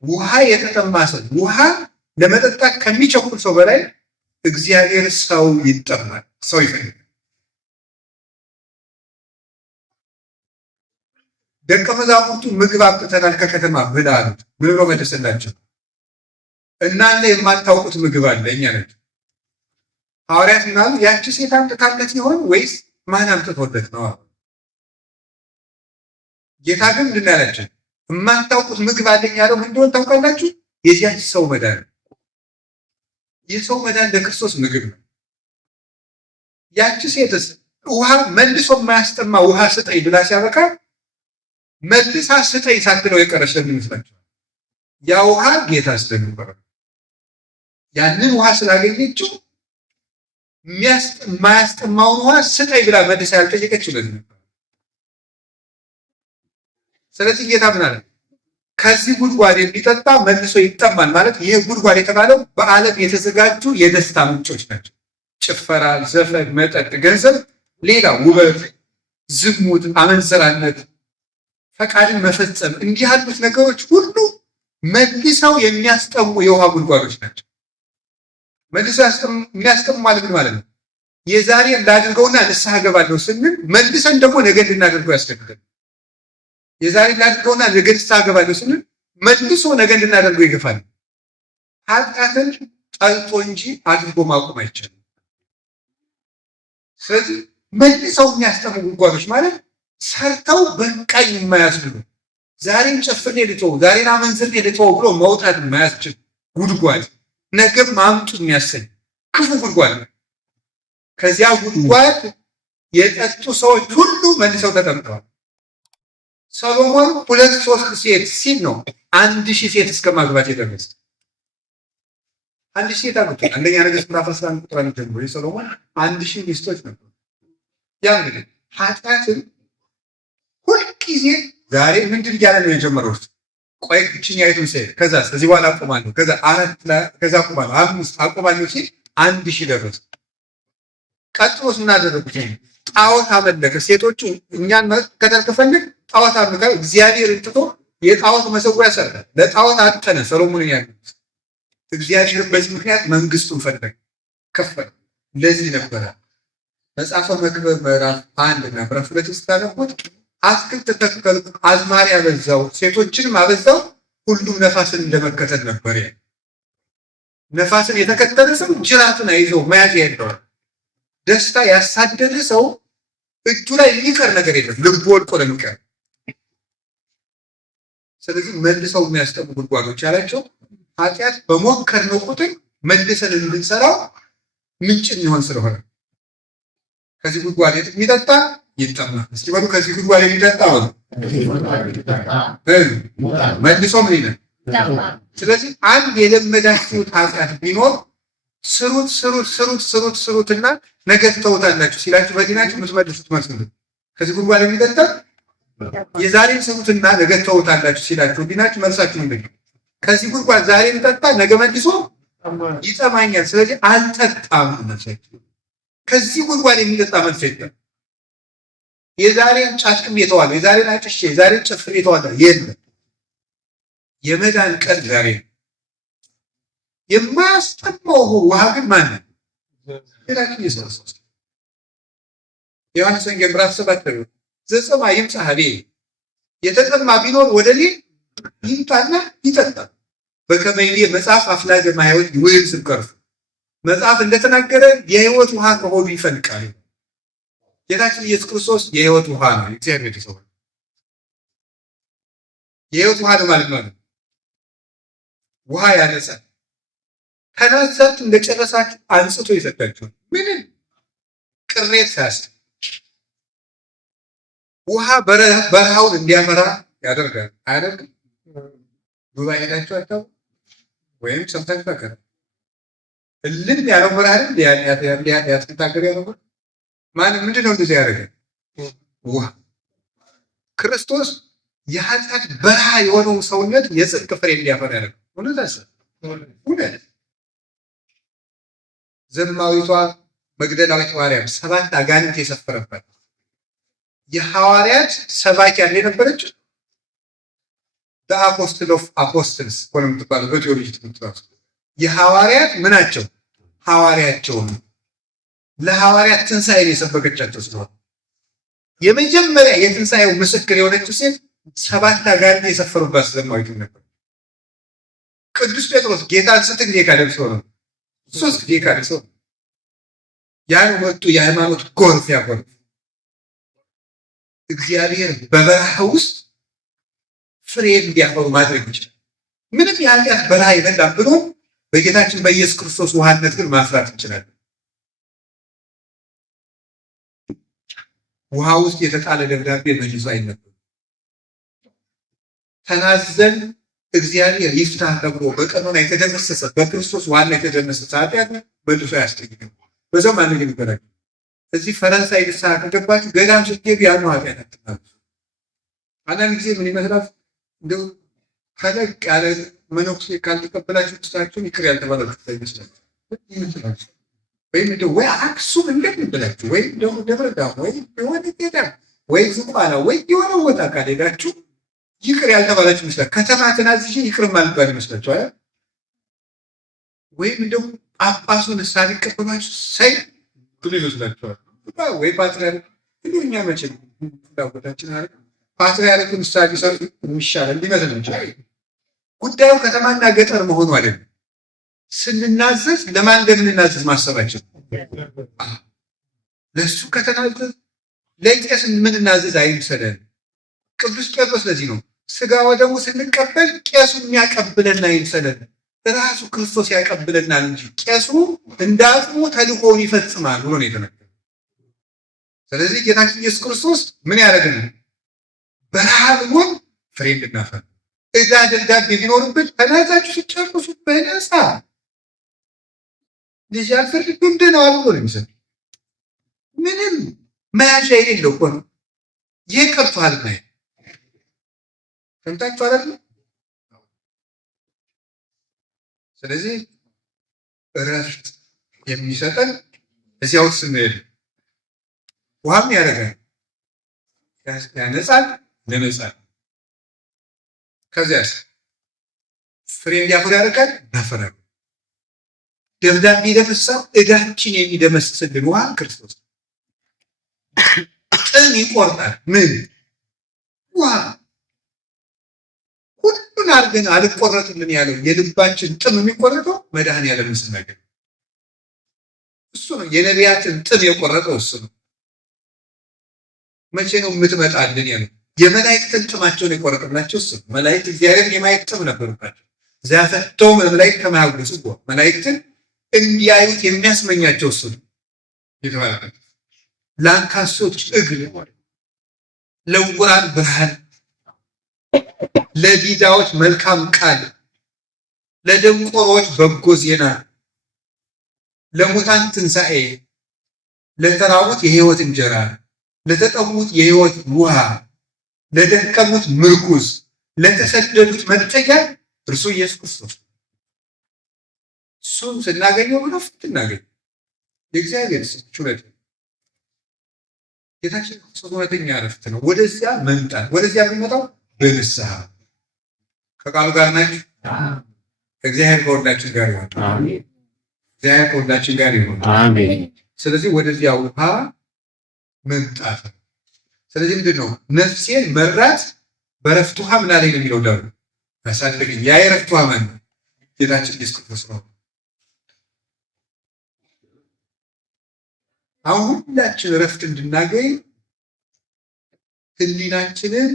ውሃ የተጠማ ሰው ውሃ ለመጠጣት ከሚቸኩል ሰው በላይ እግዚአብሔር ሰው ይጠማል፣ ሰው ይፈልጋል። ደቀ መዛሙርቱ ምግብ አምጥተናል ከከተማ ብላ አሉት። ምን ብሎ መለሰላቸው? እናንተ የማታውቁት ምግብ አለ እኛ ነን። ሐዋርያት ምናሉ ያቺ ሴት አምጥታለት ይሆን ወይስ ማን አምጥቶለት ነው? ጌታ ግን ምንድን ነው ያላቸው? የማታውቁት ምግብ አለኝ ያለው ምን እንደሆነ ታውቃላችሁ? የዚያች ሰው መዳን። የሰው መዳን ለክርስቶስ ምግብ ነው። ያቺ ሴትስ ውሃ መልሶ የማያስጠማ ውሃ ስጠኝ ብላ ሲያበቃ መልሳ ስጠኝ ሳትለው የቀረች ለምን ይመስላችኋል? ያ ውሃ ጌታ ስለነበረ ያንን ውሃ ስላገኘችው የማያስጠማውን ውሃ ስጠኝ ብላ መልሳ ያልጠየቀችው ለዚህ ነበር። ስለዚህ ጌታ ምን አለ? ከዚህ ጉድጓድ የሚጠጣ መልሶ ይጠማል ማለት ይሄ ጉድጓድ የተባለው በዓለም የተዘጋጁ የደስታ ምንጮች ናቸው። ጭፈራ፣ ዘፈን፣ መጠጥ፣ ገንዘብ፣ ሌላ ውበት፣ ዝሙት፣ አመንዝራነት፣ ፈቃድን መፈጸም እንዲህ ያሉት ነገሮች ሁሉ መልሰው የሚያስጠሙ የውሃ ጉድጓዶች ናቸው። መልሰው የሚያስጠሙ ማለት ምን ማለት ነው? የዛሬ እንዳድርገውና ንስሐ ገባለሁ ስንል መልሰን ደግሞ ነገ እንድናደርገው ያስገድዳል። የዛሬ ላድርገውና ነገ ንስሐ እገባለሁ ስንል መልሶ ነገ እንድናደርገው ይገፋል። ኃጢአትን ጠልቶ እንጂ አድርጎ ማቆም አይቻልም። ስለዚህ መልሰው የሚያስጠሙ ጉድጓዶች ማለት ሰርተው በቃኝ የማያስብሉ ዛሬን ጨፍሬ ልተው ዛሬን አመንዝሬ ልተው ብሎ መውጣት የማያስችል ጉድጓድ ነገም አምጡ የሚያሰኝ ክፉ ጉድጓድ ነው። ከዚያ ጉድጓድ የጠጡ ሰዎች ሁሉ መልሰው ተጠምቀዋል። ሰሎሞን 2-3 ሴት ሲል ነው 1000 ሴት እስከ ማግባት የደረሰ። 1000 ሴት አግብቷል። አንደኛ ነገሥት ምዕራፍ 11 ቁጥር 1 ጀምሮ የሰሎሞን 1000 ሚስቶች ነበሩ። ያ እንግዲህ ኃጢአትን ሁልጊዜ ዛሬ ምንድን እያለ ነው የጀመረው? ቆይ ችኛይቱን ሴት ከዛ ከዚህ በኋላ አቆማለሁ ከዛ 4 ከዛ አቆማለሁ 5 አቆማለሁ ሲል 1000 ደረሰ። ቀጥሎስ ምን አደረጉት? ጣዖት አመለከ። ሴቶቹ እኛን መከተል ከፈለግ ጣዖት አመለከ። እግዚአብሔርን ትቶ የጣዖት መሰዊያ ሰራ፣ ለጣዖት አጠነ። ሰሎሞንን ያሉት እግዚአብሔር በዚህ ምክንያት መንግስቱን ፈለገ፣ ከፈለ። ለዚህ ነበረ መጽሐፈ መክብብ ምዕራፍ 1 እና ምዕራፍ 2 ስታነቡት አትክልት ተተከልኩ፣ አዝማሪ አበዛው፣ ሴቶችንም አበዛው፣ ሁሉም ነፋስን እንደመከተል ነበር። ነፋስን የተከተለ ሰው ጅራቱን አይዘው መያዝ ያለው ደስታ ያሳደደ ሰው እጁ ላይ የሚቀር ነገር የለም፣ ልቡ ወድቆ ነው የሚቀር። ስለዚህ መልሰው የሚያስጠሙ ጉድጓዶች ያላቸው ኃጢአት በሞከርነው ቁጥር መልሰን እንድንሰራው ምንጭ የሚሆን ስለሆነ ከዚህ ጉድጓድ የሚጠጣ ይጠማል። እስኪ በሉ ከዚህ ጉድጓድ የሚጠጣ ነው መልሶ ምን ይላል? ስለዚህ አንድ የለመዳችሁት ኃጢአት ቢኖር ስሩትና ነገ ትተውታላችሁ ሲላችሁ በዲናችሁ የምትመልሱት መልስ ነው። ከዚህ ጉድጓድ የሚጠጣ የዛሬን ስሩትና ነገ ትተውታላችሁ ሲላችሁ ዲናችሁ መልሳችሁ ምንድን ነው? ከዚህ ጉድጓድ ዛሬ የሚጠጣ ነገ መልሶ ይጠማኛል፣ ስለዚህ አልጠጣም። ከዚህ ጉድጓድ የሚጠጣ መልስ የለም። የዛሬን ጫጭቅም የተዋለ የዛሬን አጭሼ የዛሬን ጨፍሬ የተዋለ የለም። የመዳን ቀን ዛሬ ነው። የማያስጠማው ውሃ ግን ማን ነው? ጌታችን ኢየሱስ ክርስቶስ። ዮሐንስ ወንጌል ምዕራፍ 7 ዘጸማ ይምጻ ሀቤ፣ የተጠማ ቢኖር ወደ እኔ ይምጣና ይጠጣ። በከመ ይቤ መጽሐፍ አፍላገ ማኅይወት ይወይን ስብከርሱ፣ መጽሐፍ እንደተናገረ የሕይወት ውሃ ከሆዱ ይፈልቃል። ጌታችን ኢየሱስ ክርስቶስ የሕይወት ውሃ ነው። እግዚአብሔር ሰው የሕይወት ውሃ ነው ማለት ነው። ውሃ ያነጻል። ተናዛችሁ እንደጨረሳችሁ አንጽቶ ይሰጣችኋል። ምንም ቅሬት ሳያስብ ውሃ በረሃውን እንዲያፈራ ያደርጋል። አያደርግም? ዱባይ ሄዳችሁ አታውቁ? ወይም ሰምታችሁ ታውቃላችሁ? እልም ያለው በረሃ ያትክልት ያለው ማንም ምንድን ነው እንደዚህ ያደረገ? ውሃ። ክርስቶስ የኃጢአት በረሃ የሆነው ሰውነት የጽድቅ ፍሬ እንዲያፈራ ያደርጋል። እውነት ዘማዊቷ መግደላዊት ማርያም 7 አጋንንት የሰፈረባት የሐዋርያት ሰባኪያን የነበረች አፖስትል ኦፍ አፖስትልስ ሆነ የምትባለው በቴዎሎጂ ትምህርት የሐዋርያት ምናቸው? ሐዋርያቸው ነው። ለሐዋርያት ትንሣኤን የሰበከቻቸው ስለሆነ የመጀመሪያ የትንሣኤው ምስክር የሆነችው ሴት 7 አጋንንት የሰፈሩባት ዘማዊት ነበር። ቅዱስ ጴጥሮስ ጌታን ስንት ጊዜ ካደረሰ ነው? 3 ጊዜ ካደረሰ ያን ወጡ የሃይማኖት ጎርፍ ያጎርፍ። እግዚአብሔር በበረሃ ውስጥ ፍሬ እንዲያፈሩ ማድረግ ይችላል። ምንም የኃጢአት በረሃ ይበላል ብሎ በጌታችን በኢየሱስ ክርስቶስ ውሃነት ግን ማፍራት እንችላለን። ውሃ ውስጥ የተጣለ ደብዳቤ መልሶ አይነበብም። ተናዘን እግዚአብሔር ይፍታህ ተብሎ በቀኖና የተደመሰሰ በክርስቶስ ዋና የተደመሰሰ ኃጢአት መልሶ አያስጠይቅም። በዛው ማንን ይበላል? እዚህ ፈረንሳይ ንስሐ ከገባችሁ ገዳም ስትሄዱ ያን ኃጢአት አትናገሩ። አንዳንድ ጊዜ ምን ይመስላል? እንደው ፈለቅ ያለ መነኩሴ ካልተቀበላችሁ ትታችሁን ይቅር ያልተባላችሁ ይመስላል። ወይም እንደው ወይ አክሱም እንደምንብላችሁ ወይ ደግሞ ደብረ ዳሞ ወይ የሆነ ገዳም ወይ ዝቋላ ወይ የሆነ ቦታ ካልሄዳችሁ ይቅር ያልተባላችሁ ይመስላል። ከተማ ተናዝዤ ይቅር ማልባል ይመስላችኋል። ወይም እንደው ጳጳሱን ሳይቀበሏችሁ ሳይ ብሎ ይመስላችኋል። ወይ ፓትርያርክ እኛ መቼም ፍላጎታችን አለ ፓትርያርክ ምሳሌ ሰው የሚሻለን ሊመስል ይችላል። ጉዳዩ ከተማና ገጠር መሆኑ አይደለም። ስንናዘዝ ለማን እንደምንናዘዝ ማሰባችን። ለእሱ ከተናዘዝ ለቄስ የምንናዘዝ አይምሰለን። ቅዱስ ጴጥሮስ ለዚህ ነው ስጋ ወደሙ ስንቀበል ቄሱ የሚያቀብለን አይምሰለን፣ ራሱ ክርስቶስ ያቀብለናል እንጂ ቄሱ እንደ አቅሙ ተልእኮውን ይፈጽማል ብሎ ነው የተነገረው። ስለዚህ ጌታችን ኢየሱስ ክርስቶስ ምን ያደርግናል? በረሃብ ሞን ፍሬ እንድናፈራ ዕዳ ደብዳቤ ቢኖርብን ተናዛችሁ ሲጨርሱ በነፃ ልጅ አልፈርድብህም ድነዋል ብሎ ነው የሚሰጥ። ምንም መያዣ የሌለው እኮ ነው። ይህ ቀርቷል ና ሰምታችሁ አይደል? ስለዚህ እረፍት የሚሰጠን እዚያ ውስጥ ስንሄድ ውሃም ያደርጋል፣ ያነጻል፣ ለነጻል። ከዚያስ ፍሬ እንዲያፈራ ያደርጋል፣ ያፈራል። ደብዳቤ ደመሳው ዕዳችን የሚደመስስልን ውሃ ክርስቶስ። ጥም ይቆርጣል። ምን ውሃ ሁሉን አድርገን አልቆረጥልን ያለው የልባችን ጥም የሚቆረጠው መድኃኔዓለምን ስናገኝ እሱ ነው። የነቢያትን ጥም የቆረጠው እሱ ነው። መቼ ነው የምትመጣልን ያለው? የመላእክትን ጥማቸውን የቆረጠላቸው እሱ ነው። መላእክት እግዚአብሔርን የማየት ጥም ነበሩባቸው። ዚያፈተው መላእክት ከማያውቁ መላእክትን እንዲያዩት የሚያስመኛቸው እሱ ነው የተባለበት። ለአንካሶች እግር፣ ለዕውራን ብርሃን፣ ለዲዳዎች መልካም ቃል፣ ለደንቆሮች በጎ ዜና፣ ለሙታን ትንሣኤ፣ ለተራቡት የሕይወት እንጀራ፣ ለተጠሙት የሕይወት ውሃ፣ ለደከሙት ምርኩዝ፣ ለተሰደዱት መጠጊያ እርሱ ኢየሱስ ክርስቶስ። እሱን ስናገኘው ረፍት እናገኝ። የእግዚአብሔር ችሎታ ጌታችን ክርስቶስ እውነተኛ ረፍት ነው። ወደዚያ መምጣት፣ ወደዚያ የሚመጣው በንስሐ ከቃሉ ጋር ናችሁ። እግዚአብሔር ከሁላችን ጋር ይሆን። እግዚአብሔር ከሁላችን ጋር ይሆን። ስለዚህ ወደዚያ ውሃ መምጣት ነው። ስለዚህ ምንድን ነው? ነፍሴን መራት በረፍት ውሃ ምን አለኝ ነው የሚለው ዳሩ ያሳደገኝ። ያ የረፍት ውሃ ማን ነው? ጌታችን ኢየሱስ ክርስቶስ ነው። አሁን ሁላችን ረፍት እንድናገኝ ህሊናችንን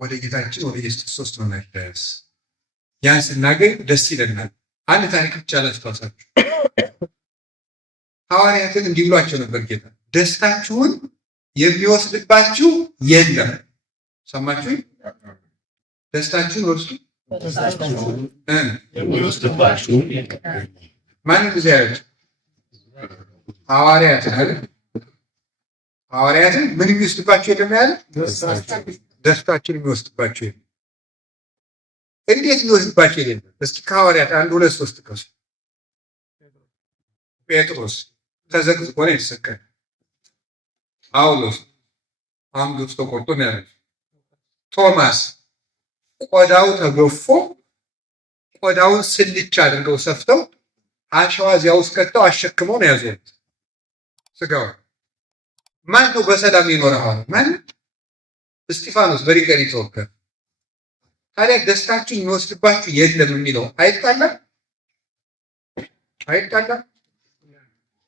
ወደ ጌታችን ወደ ኢየሱስ ክርስቶስ መመለስ። ያን ስናገኝ ደስ ይለናል። አንድ ታሪክ ብቻ ላስታውሳችሁ። ሐዋርያትን እንዲህ ብሏቸው ነበር ጌታ፣ ደስታችሁን የሚወስድባችሁ የለም። ሰማችሁ? ደስታችሁን ወስዱ የሚወስድባችሁ ማንም ጊዜ ያለች ሐዋርያትን ምን የሚወስድባቸው የለም ያለ? ደስታችን የሚወስድባቸው የለም። እንዴት የሚወስድባቸው የለም? እስኪ ከሐዋርያት አንድ ሁለት ሶስት ጥቀሱ። ጴጥሮስ ተዘቅዝቆ ነው የተሰቀለ። ጳውሎስ አንገቱ ተቆርጦ ነው ያለ። ቶማስ ቆዳው ተገፎ ቆዳውን ስልቻ አድርገው ሰፍተው አሸዋ እዚያ ውስጥ ከተው አሸክመው ነው ያዙት ስጋው። ማን ነው በሰላም የኖረው? ማን? እስጢፋኖስ በድንጋይ ተወገረ። ታዲያ ደስታችሁ የሚወስድባችሁ የለም የሚለው አይጣላም?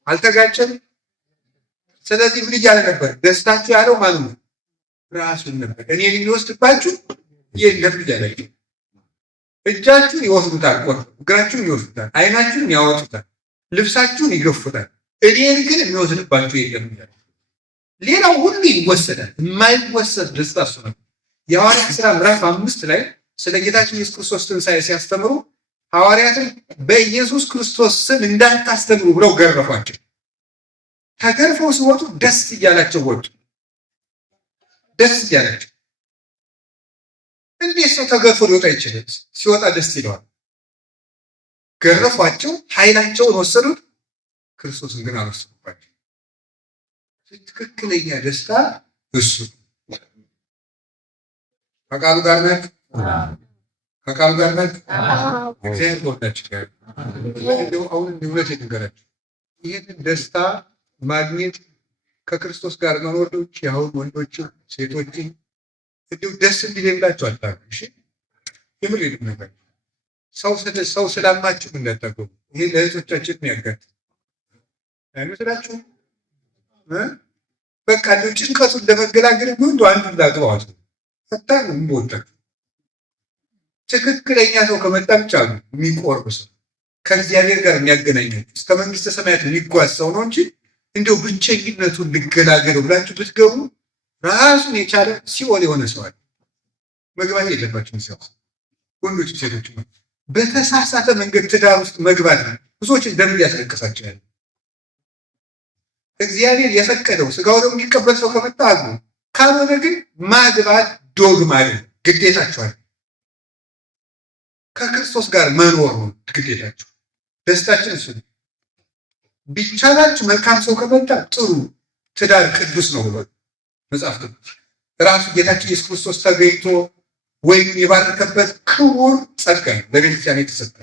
አልተጋጨም? ስለዚህ ምን እያለ ነበር? ደስታችሁ ያለው ማን ነው? ራሱን ነበር። እኔ የሚወስድባችሁ የለም እያላችሁ እጃችሁን ይወስዱታል፣ እግራችሁን ይወስዱታል፣ ዓይናችሁን ያወጡታል፣ ልብሳችሁን ይገፉታል፣ እኔን ግን የሚወስድባችሁ የለም እያለ ሌላው ሁሉ ይወሰዳል። የማይወሰድ ደስታ እሱ ነው። የሐዋርያት ሥራ ምዕራፍ 5 ላይ ስለ ጌታችን ኢየሱስ ክርስቶስ ትንሣኤ ሲያስተምሩ ሐዋርያትን በኢየሱስ ክርስቶስ ስም እንዳታስተምሩ ብለው ገረፏቸው። ተገርፈው ሲወጡ ደስ እያላቸው ወጡ። ደስ እያላቸው። እንዴት ሰው ተገርፎ ሊወጣ ይችላል? ሲወጣ ደስ ይለዋል። ገረፏቸው፣ ኃይላቸውን ወሰዱት፣ ክርስቶስን ግን አልወሰዱባቸው። ትክክለኛ ደስታ እሱ። ከቃሉ ጋር ናት። ከቃሉ ጋር ናት። እግዚአብሔር ከወዳችሁ ጋር አሁን እውነት የነገራችሁ ይህንን ደስታ ማግኘት ከክርስቶስ ጋር መኖር ውጭ ያሁን ወንዶችን ሴቶችን እንዲሁ ደስ እንዲል ብላችሁ አታውቁ። እሺ የምር ነገር ሰው ስላማችሁ እንዳታውቁ። ይሄ ለእህቶቻችን የሚያጋጥም አይመስላችሁም? በቃ እንደው ጭንቀቱን ለመገላገል ቢሆን አንዱ ላግባዋት ፈታን ምወጣት ትክክለኛ ሰው ከመጣ ብቻ ነው የሚቆርብ ሰው ከእግዚአብሔር ጋር የሚያገናኛችሁ እስከ መንግስተ ሰማያት የሚጓዝ ሰው ነው እንጂ እንደው ብቸኝነቱን ልገላገለው ብላችሁ ብትገቡ ራሱን የቻለ ሲኦል የሆነ ሰው አለ። መግባት የለባችሁም። ሲያው ወንዶች ሴቶች በተሳሳተ መንገድ ትዳር ውስጥ መግባት ነው ብዙዎችን ደም ያስለቅሳቸዋል። እግዚአብሔር የፈቀደው ስጋው ደግሞ የሚቀበል ሰው ከመጣ አሉ። ካልሆነ ግን ማግባት ዶግማ አይደለም፣ ግዴታችኋል። ከክርስቶስ ጋር መኖር ነው ግዴታችሁ። ደስታችን እሱ ነው። ቢቻላችሁ መልካም ሰው ከመጣ ጥሩ ትዳር ቅዱስ ነው ብሎ መጽሐፍ ቅዱስ ራሱ ጌታችን ኢየሱስ ክርስቶስ ተገኝቶ ወይም የባረከበት ክቡር ጸጋ ለቤተክርስቲያን የተሰጠ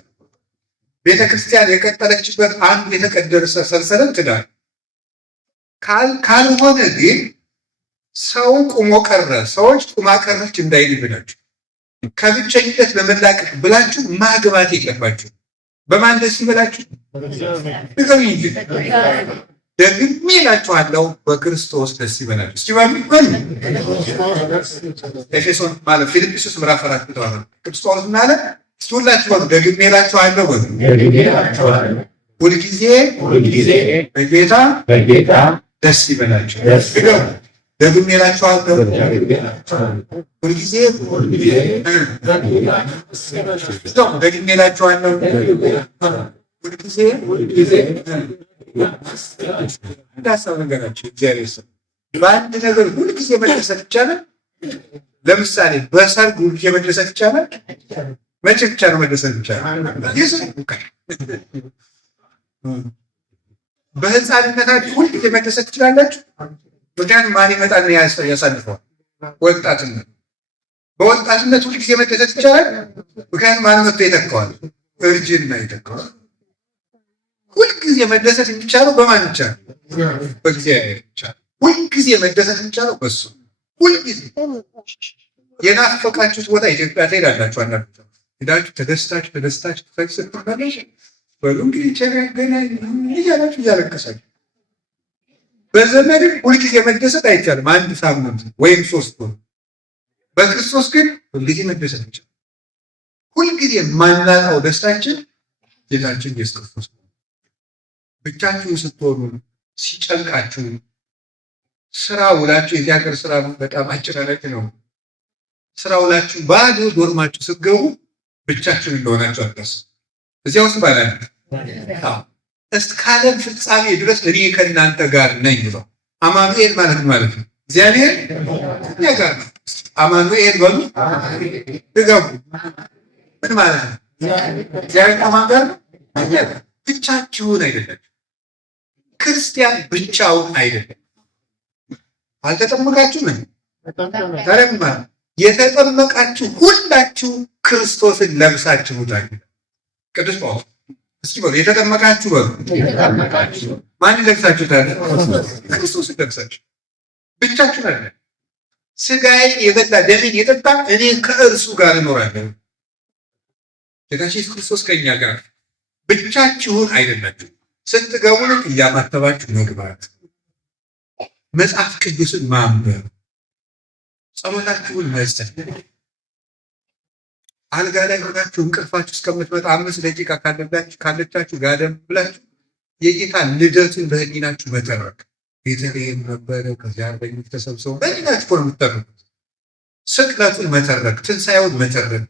ቤተክርስቲያን የቀጠለችበት አንዱ የተቀደሰ ሰንሰለት ትዳር ካልሆነ ግን ሰው ቁሞ ቀረ፣ ሰዎች ቁማ ቀረች እንዳይልብላችሁ ከብቸኝነት ለመላቀቅ ብላችሁ ማግባት የለባችሁ። በማን ደስ ይበላችሁ? ንገሩኝ እንጂ ደግሜ እላችኋለሁ በክርስቶስ ደስ ይበላችሁ። እስኪ ባሉ ኤፌሶን ማለት ፊልጵስዩስ ምዕራፍ 4 ቁጥር 4 ቅዱስ ጳውሎስ ምን አለ? እስኪ ሁላችሁ በሉ ደግሜ እላችኋለሁ በሉ ሁልጊዜ በጌታ ደስ ይበላችሁ። ደግሜ እላችኋለሁ ሁልጊዜ ደግሜ እላችኋለሁ ሁልጊዜ እንዳሳብ ነገራቸው እግዚአብሔር ስም በአንድ ነገር ሁልጊዜ መደሰት ይቻላል። ለምሳሌ በሰርግ ሁልጊዜ መደሰት ይቻላል። መቼ ብቻ ነው መደሰት ይቻላል? በህፃንነታችሁ ሁልጊዜ መደሰት ትችላላችሁ። ምክንያቱም ማን ይመጣል ያሳልፈዋል? ወጣትነት። በወጣትነት ሁልጊዜ መደሰት ይቻላል። ምክንያቱም ማን መጥቶ ይተካዋል? እርጅና ይተካዋል። ሁልጊዜ መደሰት የሚቻለው በማን ብቻ ነው? በእግዚአብሔር ብቻ። ሁልጊዜ መደሰት የሚቻለው በሱ። ሁልጊዜ የናፈቃችሁት ቦታ ኢትዮጵያ ትሄዳላችሁ። አንዳንድ ሄዳችሁ ተደስታችሁ ስትመለሱ በሉ እንግዲህ ገና እያላችሁ እያለቀሳችሁ በዘመድም ሁልጊዜ መደሰት አይቻልም። አንድ ሳምንት ወይም 3 ወር። በክርስቶስ ግን ሁልጊዜ መደሰት ይቻላል። ሁልጊዜ ማናጣው ደስታችን ጌታችን ኢየሱስ ክርስቶስ ነው። ብቻችሁን ስትሆኑ ሲጨንቃችሁ ስራ ውላችሁ የዚህ ሀገር ስራ በጣም አጨናናቂ ነው። ስራ ውላችሁ ባዶ ዶርማችሁ ስትገቡ ብቻችሁን እንደሆናችሁ አታስቡ። እዚያ ውስጥ ባላል እስከ ዓለም ፍጻሜ ድረስ እኔ ከእናንተ ጋር ነኝ ብሎ አማኑኤል ማለት ነው እግዚአብሔር እኛ ጋር ነው። አማኑኤል በሉ ድገሙ። ምን ማለት ነው? እግዚአብሔር ከማን ጋር ነው? ብቻችሁን አይደለም። ክርስቲያን ብቻውን አይደለም። አልተጠመቃችሁ ምን ታረም ማለት የተጠመቃችሁ ሁላችሁ ክርስቶስን ለብሳችሁታል። ቅዱስ ጳውሎስ እስኪ በሉ የተጠመቃችሁ በሉ ማን ለብሳችሁታል? ክርስቶስን ለብሳችሁ። ብቻችሁን አይደለም። ስጋዬን የበላ ደሜን የጠጣ እኔ ከእርሱ ጋር እኖራለሁ። ጌታችን ኢየሱስ ክርስቶስ ከእኛ ጋር። ብቻችሁን አይደላችሁ። ስትገቡ እያማተባችሁ መግባት፣ መጽሐፍ ቅዱስን ማንበብ፣ ጸሎታችሁን መስጠት። አልጋ ላይ ሆናችሁ እንቅልፋችሁ እስከምትመጣ 5 ደቂቃ ካለቻችሁ ጋደም ብላችሁ የጌታ ልደቱን በህሊናችሁ መተረክ። ቤተልሔም ነበረ፣ ከዚያ አርበኞች ተሰብስበው በህሊናችሁ ነው የምትተረኩት። ስቅለቱን መተረክ፣ ትንሣኤውን መተረክ፣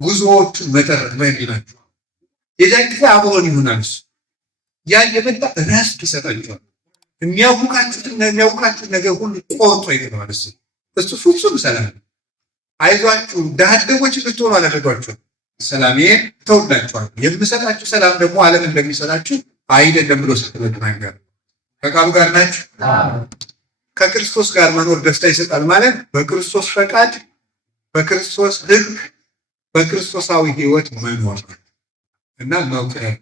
ጉዞዎቹን መተረክ በህሊናችሁ። የዛን ጊዜ አብሮን ይሆናል እሱ። ያ የመጣ ረፍት ይሰጣችኋል። የሚያውቃችሁትን ነገር ሁሉ ቆርጦ ይጥለዋል እሱ። እሱ ፍጹም ሰላም። አይዟችሁ ድሀ አደጎች እንድትሆኑ አላደረጓችሁም፣ ሰላሜን ተውላችኋል። የምሰጣችሁ ሰላም ደግሞ ዓለም እንደሚሰጣችሁ አይደለም ብሎ ስትናገር ከቃሉ ጋር ናችሁ። ከክርስቶስ ጋር መኖር ደስታ ይሰጣል ማለት በክርስቶስ ፈቃድ፣ በክርስቶስ ሕግ፣ በክርስቶሳዊ ህይወት መኖር እና መውቀር።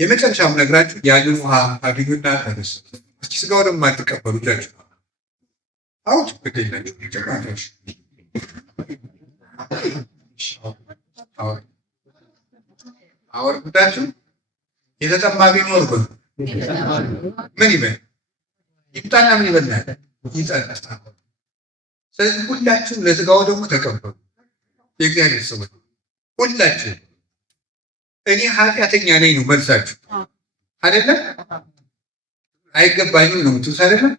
የመጨረሻው ነግራችሁ ያንን ውሃ አግኙና ተነሱ። እስኪ ስጋው ደግሞ አትቀበሉ እጃችሁ አውጡ ግዴላችሁ ጨቃቶች አወርዳችሁ የተጠማ ቢኖር ምን ይበል ይምጣና ምን ይበላል ይጠጣ። ስለዚህ ሁላችሁም ለሥጋው ደግሞ ተቀበሉ። የእግዚአብሔር ሰዎች ሁላችሁ እኔ ኃጢአተኛ ነኝ ነው መልሳችሁ አይደለም? አይገባኝም ነው የምትሉት አይደለም?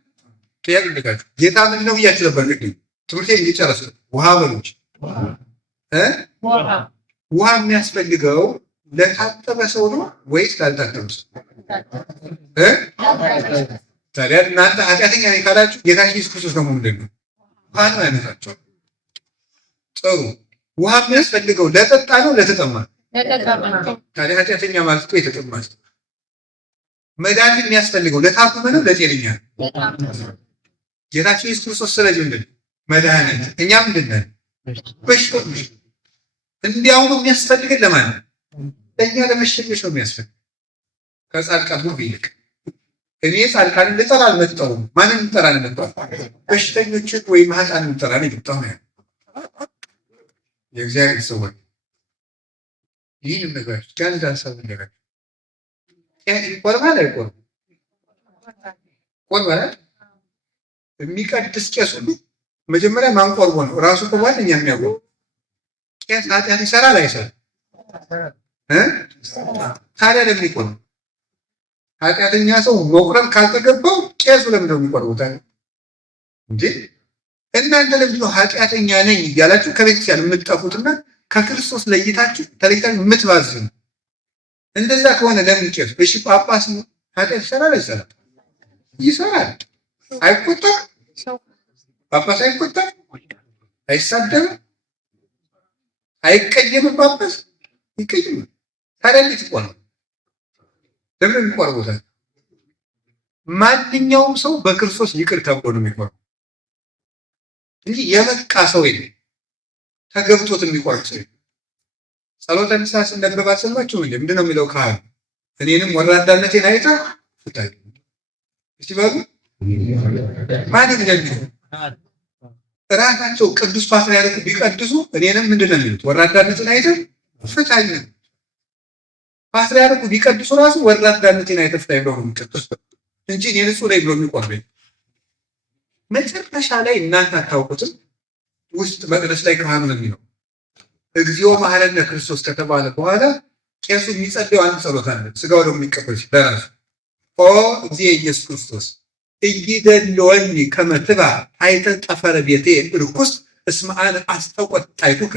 ያደርጋችሁ ጌታ ምን ነው ብያችሁ ነበር። እንግዲህ ትምህርቴን እየጨረሰ ውሃ በሉች ውሃ የሚያስፈልገው ለታጠበ ሰው ነው ወይስ ላልታጠበ ሰው? ታዲያ እናንተ ኃጢአተኛ ነኝ ካላችሁ ጌታ ኢየሱስ ክርስቶስ ደግሞ ምንድን ነው ውሃ ነው ያነሳቸው። ጥሩ ውሃ የሚያስፈልገው ለጠጣ ነው ለተጠማ? ታዲያ ኃጢአተኛ ማለት እኮ የተጠማ ነው። መድኃኒት የሚያስፈልገው ለታመመ ነው ለጤነኛ ነው? ጌታችን ኢየሱስ ክርስቶስ ስለዚህ ምንድን ነው መድኃኒት፣ እኛ ምንድን ነን በሽተኞች። እንዲያውም የሚያስፈልገን ለማን ነው? ለእኛ ለመሸኞች ነው የሚያስፈልግ ከጻድቃን ሁሉ ይልቅ። እኔ ጻድቃንን ልጠራ አልመጣሁም። ማንን ልጠራ ነው የመጣሁት? በሽተኞችን ወይም ኃጥአንን ልጠራ ነው የመጣሁት ነው። የእግዚአብሔር ሰዎች ይህን ነገራችሁ ጋንዛ ሀሳብ ነገራችሁ ይቆርባል አይቆርም? ቆርባል። የሚቀድስ ቄስ ሁሉ መጀመሪያ ማን ቆርቦ ነው? ራሱ ቆርቧል። እኛ የሚያውቀው ቄስ ኃጢአት ይሰራል አይሰራም? ታዲያ ለምን ይቆርብ? ኃጢአተኛ ሰው መቁረብ ካልተገባው ቄሱ ለምን ነው የሚቆርቡት እንጂ? እናንተ ለምን ነው ኃጢአተኛ ነኝ እያላችሁ ከቤተክርስቲያን የምትጠፉትና ከክርስቶስ ለይታችሁ ተለይታችሁ የምትባዝኑ? እንደዛ ከሆነ ለምን ቄሱ? እሺ ጳጳስ ኃጢአት ይሰራል አይሰራም? ይሰራል። አይቆጣም? ጳጳስ አይቆጣም? አይሳደብም? አይቀየምም? ጳጳስ ይቀየማል። ታዲያ እንዴት ይቆርባል? ለምን ይቆርቡታል? ማንኛውም ሰው በክርስቶስ ይቅር ተብሎ ነው የሚቆርበው እንጂ የበቃ ሰው የለም። ተገብቶት የሚቆርብ ሰው የለም። ጸሎተ ንስሐ ስንነበብ አልሰማችሁም እንዴ? ምንድን ነው የሚለው ካህኑ? እኔንም ወራዳነቴን አይተህ ፍታኝ። እስቲ በሉ ማን እንደሚለው ራሳቸው ቅዱስ ፓትርያርኩ ቢቀድሱ እኔንም ምንድን ነው የሚሉት? ወራዳነቴን አይተህ ፍታኝ። ፓትርያርኩ ቢቀድሱ ራሱ ወራዳነቴን አይተህ ፍታኝ ብለው ነው የሚቀድሱ እንጂ እኔ ንጹሕ ነኝ ብሎ የሚቆርበኝ። መጨረሻ ላይ እናንተ አታውቁትም። ውስጥ መቅደስ ላይ ካህኑ ነው የሚለው እግዚኦ መሐረነ ክርስቶስ ከተባለ በኋላ ቄሱ የሚጸልየው አንድ ጸሎት አለ። ስጋው ደግሞ የሚቀበል ለራሱ ኦ እግዚእ ኢየሱስ ክርስቶስ ኢይደልወኒ ከመ ትብአ አይተ ጠፈረ ቤቴ ርኩስ እስመ አነ አስተቆጣይኩከ።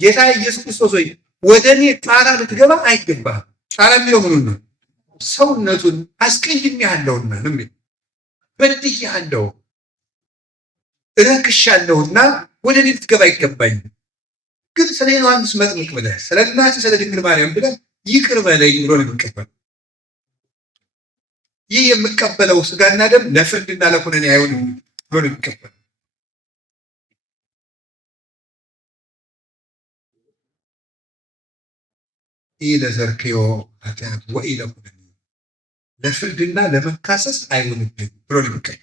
ጌታ ኢየሱስ ክርስቶስ ሆይ ወደ እኔ ጣራ ልትገባ አይገባህም። ጣራ የሚለው ምኑን ነው? ሰውነቱን አስቀይሜሃለሁና ነው የሚለው። በድዬሃለሁ እረክሻለሁና ወደ እኔ ልትገባ አይገባኝም። ግን ስለ ዮሐንስ መጥምቅ ብለህ ስለ እናትህ ስለ ድንግል ማርያም ብለህ ይቅር በለኝ ብሎ ነው የሚቀበል። ይህ የምቀበለው ስጋና ደም ለፍርድና ለኩነኔ አይሆንም ብሎ ነው የሚቀበል። ይህ ለዘርክዮ ኃጢአት ወኢ ለኩነኔ ለፍርድና ለመካሰስ አይሆንብኝ ብሎ ነው የሚቀበል።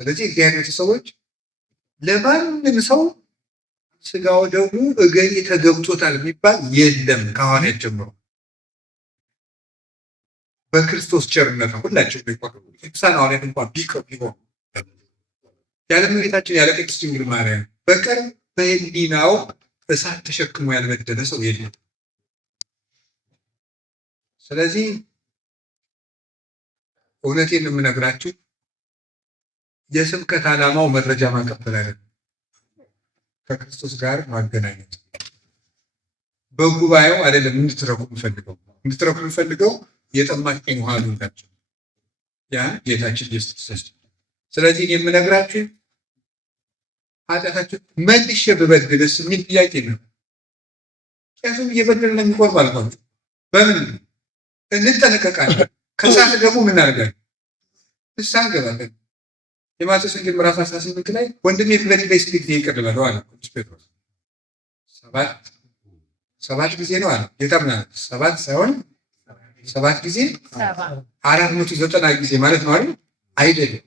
ስለዚህ እግዚአብሔር ቤተሰቦች ለማንም ሰው ስጋው ደግሞ እገሌ ተገብቶታል የሚባል የለም። ከሐዋርያት ጀምሮ በክርስቶስ ቸርነት ነው ሁላችን የሚቆርቡ። ቅዱሳን ሐዋርያት እንኳን ቢሆኑ ያለ እመቤታችን ያለ ቅድስት ድንግል ማርያም በቀር በሕሊናው እሳት ተሸክሞ ያልበደለ ሰው የለም። ስለዚህ እውነቴን ነው የምነግራችሁ፣ የስብከት ዓላማው መረጃ ማቀበል አይደለም፣ ከክርስቶስ ጋር ማገናኘት። በጉባኤው አይደለም እንድትረኩ የምፈልገው የጠማቂን ውሃ ልንታቸው ያ ጌታችን ኢየሱስ ክርስቶስ። ስለዚህ የምነግራችሁ ኃጢአታችሁ መልሼ ብበድልስ የሚል ጥያቄ ነው። ቄሱም እየበደለ ነው የሚቆርብ አልኳችሁ። በምን እንጠነቀቃለን? ከሳት ደግሞ ምን እናደርጋለን? ንስሐ እንገባለን። የማቴዎስ ወንጌል ምዕራፍ 18 ላይ ወንድሜ ቢበድለኝ ስንት ጊዜ ይቅር እለዋለሁ አለ ቅዱስ ጴጥሮስ። ሰባት ጊዜ ነው አለ ጌታ። ምን አለ? 7 ሳይሆን 7 ጊዜ 490 ጊዜ ማለት ነው አይደል? አይደለም።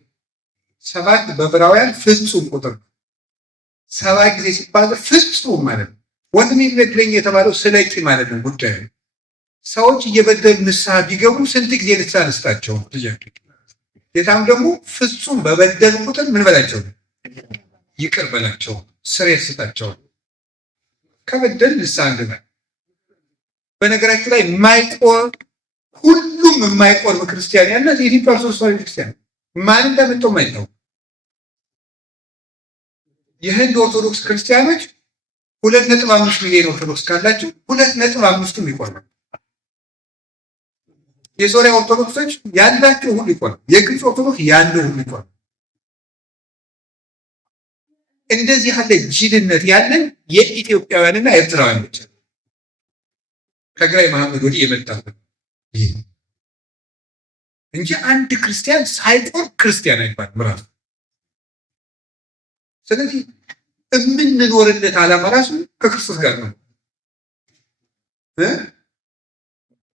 7 በዕብራውያን ፍጹም ቁጥር ነው። 7 ጊዜ ሲባል ፍጹም ማለት ነው። ወንድሜ ቢበድለኝ የተባለው ስለ ቂም ማለት ነው ጉዳዩ። ሰዎች እየበደሉ ንስሐ ቢገቡ ስንት ጊዜ ንስሐ ልስጣቸው? ጌታም ደግሞ ፍጹም በበደሉ ቁጥር ምን በላቸው? ይቅር በላቸው፣ ስርየት ስጣቸው። ከበደል ንስሐ እንግባል። በነገራችን ላይ ሁሉም የማይቆርብ ክርስቲያን ያለ የኢትዮጵያ ኦርቶዶክስ ተዋሕዶ ክርስቲያን ማን እንደመጣው ማይታው። የህንድ ኦርቶዶክስ ክርስቲያኖች 2.5 ሚሊዮን ኦርቶዶክስ ካላቸው 2.5ቱም ይቆርባል። የሶሪያ ኦርቶዶክሶች ያላቸው ሁሉ ይቆርባል። የግብፅ ኦርቶዶክስ ያለው ሁሉ ይቆርባል። እንደዚህ ያለ ጅልነት ያለን የኢትዮጵያውያንና ኤርትራውያን ብቻ ከግራይ መሐመድ ወዲህ የመጣበት እንጂ አንድ ክርስቲያን ሳይቆርብ ክርስቲያን አይባልም ራሱ። ስለዚህ የምንኖርለት ዓላማ ራሱ ከክርስቶስ ጋር ነው።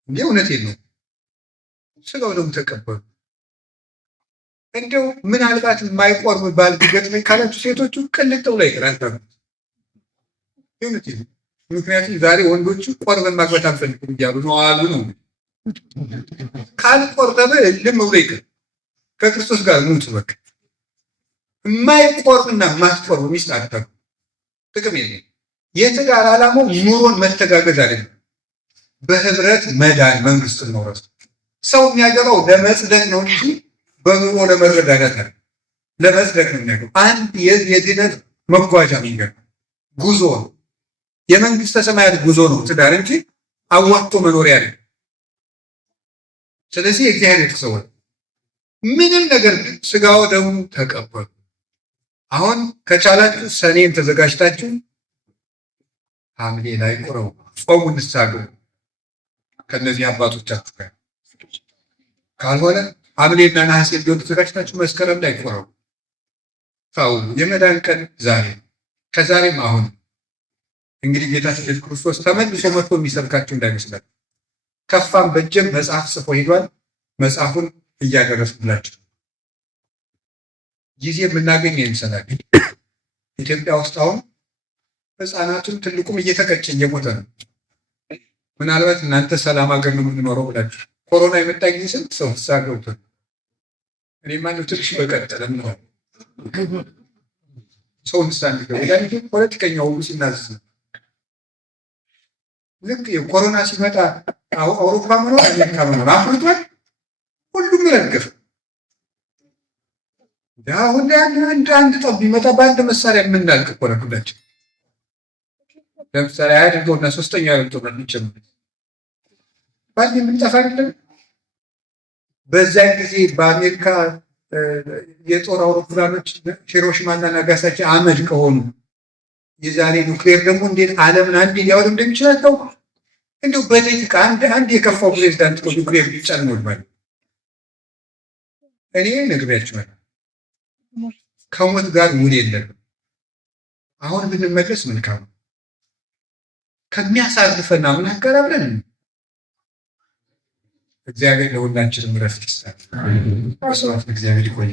እንዴ እውነቴን ነው። ስጋው ደግሞ ተቀበሉ። እንደው ምናልባት የማይቆርብ ባል ቢገጥመኝ ካላችሁ ሴቶቹ ቅልጠው ላይ ይቀራል። እውነቴን ነው። ምክንያቱም ዛሬ ወንዶቹ ቆርበን ማግባት አንፈልግም እያሉ ነው አሉ ነው። ካልቆረበ እልም ብሎ ይቅር፣ ከክርስቶስ ጋር ሙቱ። በቃ የማይቆርብና የማትቆርብ ሚስት አታውቁ፣ ጥቅም የለም። የትዳር ዓላማው ኑሮን መተጋገዝ አይደለም፣ በህብረት መዳን መንግስትን መውረስ። ሰው የሚያገባው ለመጽደቅ ነው እንጂ በኑሮ ለመረዳዳት አይደለም። ለመጽደቅ ነው የሚያገባው። አንድ የድነት መጓዣ መንገድ ጉዞ ነው። የመንግስተ ሰማያት ጉዞ ነው ትዳር እንጂ አዋጥቶ መኖሪያ አይደለም። ስለዚህ እግዚአብሔር የተሰወረ ምንም ነገር ስጋው ደሙ ተቀበሉ። አሁን ከቻላችሁ ሰኔን ተዘጋጅታችሁ ሐምሌ ላይ ቁረቡ፣ ጾሙ፣ ንስሐ ግቡ ከእነዚህ አባቶቻችሁ ጋር። ካልሆነ ሐምሌና ነሐሴ ቢሆን ተዘጋጅታችሁ መስከረም ላይ ቁረቡ። ታው የመዳን ቀን ዛሬ ከዛሬም አሁን እንግዲህ ጌታችን ኢየሱስ ክርስቶስ ተመልሶ መጥቶ የሚሰብካችሁ እንዳይመስላችሁ። ከፋም በጀም መጽሐፍ ጽፎ ሄዷል። መጽሐፉን እያደረስኩላችሁ ጊዜ የምናገኝ ይመስላል። ኢትዮጵያ ውስጥ አሁን ሕፃናቱም ትልቁም እየተቀጨ እየሞተ ነው። ምናልባት እናንተ ሰላም ሀገር ነው የምንኖረው ብላችሁ ኮሮና የመጣ ጊዜ ስንት ሰው ንስሐ ገብቶ እኔ ማነው ትንሽ በቀጠለ ነው ሰው ንስሐ እንዲገባ ያንቺ ፖለቲከኛ ሁሉ ሲናዘዝ ነው። ልክ የኮሮና ሲመጣ አውሮፓ መኖር አሜሪካ መኖር አፍርቷል። ሁሉም ረገፈ። አሁን አንድ ጠብ ቢመጣ በአንድ መሳሪያ የምናልቅ እኮ ነው ሁላችን። ለምሳሌ አያድርገውና ሶስተኛ ዓለም ጦርነት የሚጨምር በአንድ የምንጠፋ አይደለም። በዚያን ጊዜ በአሜሪካ የጦር አውሮፕላኖች ሂሮሺማና ናጋሳኪ አመድ ከሆኑ የዛሬ ኑክሌር ደግሞ እንዴት ዓለምን አንድ ሊያወድም እንደሚችል አታውቁ። እንዲሁ በደቂቃ አንድ የከፋው ፕሬዚዳንት እኮ ኑክሌር ሊጫን ማለት እኔ ነግሬያቸዋለሁ። ከሞት ጋር ውል የለም። አሁን ብንመለስ መልካም ከሚያሳርፈን አምላክ ጋር አብረን እግዚአብሔር ለሁላችንም ረፍት ይስጣል። ስብሐት ለእግዚአብሔር። ይቆይ።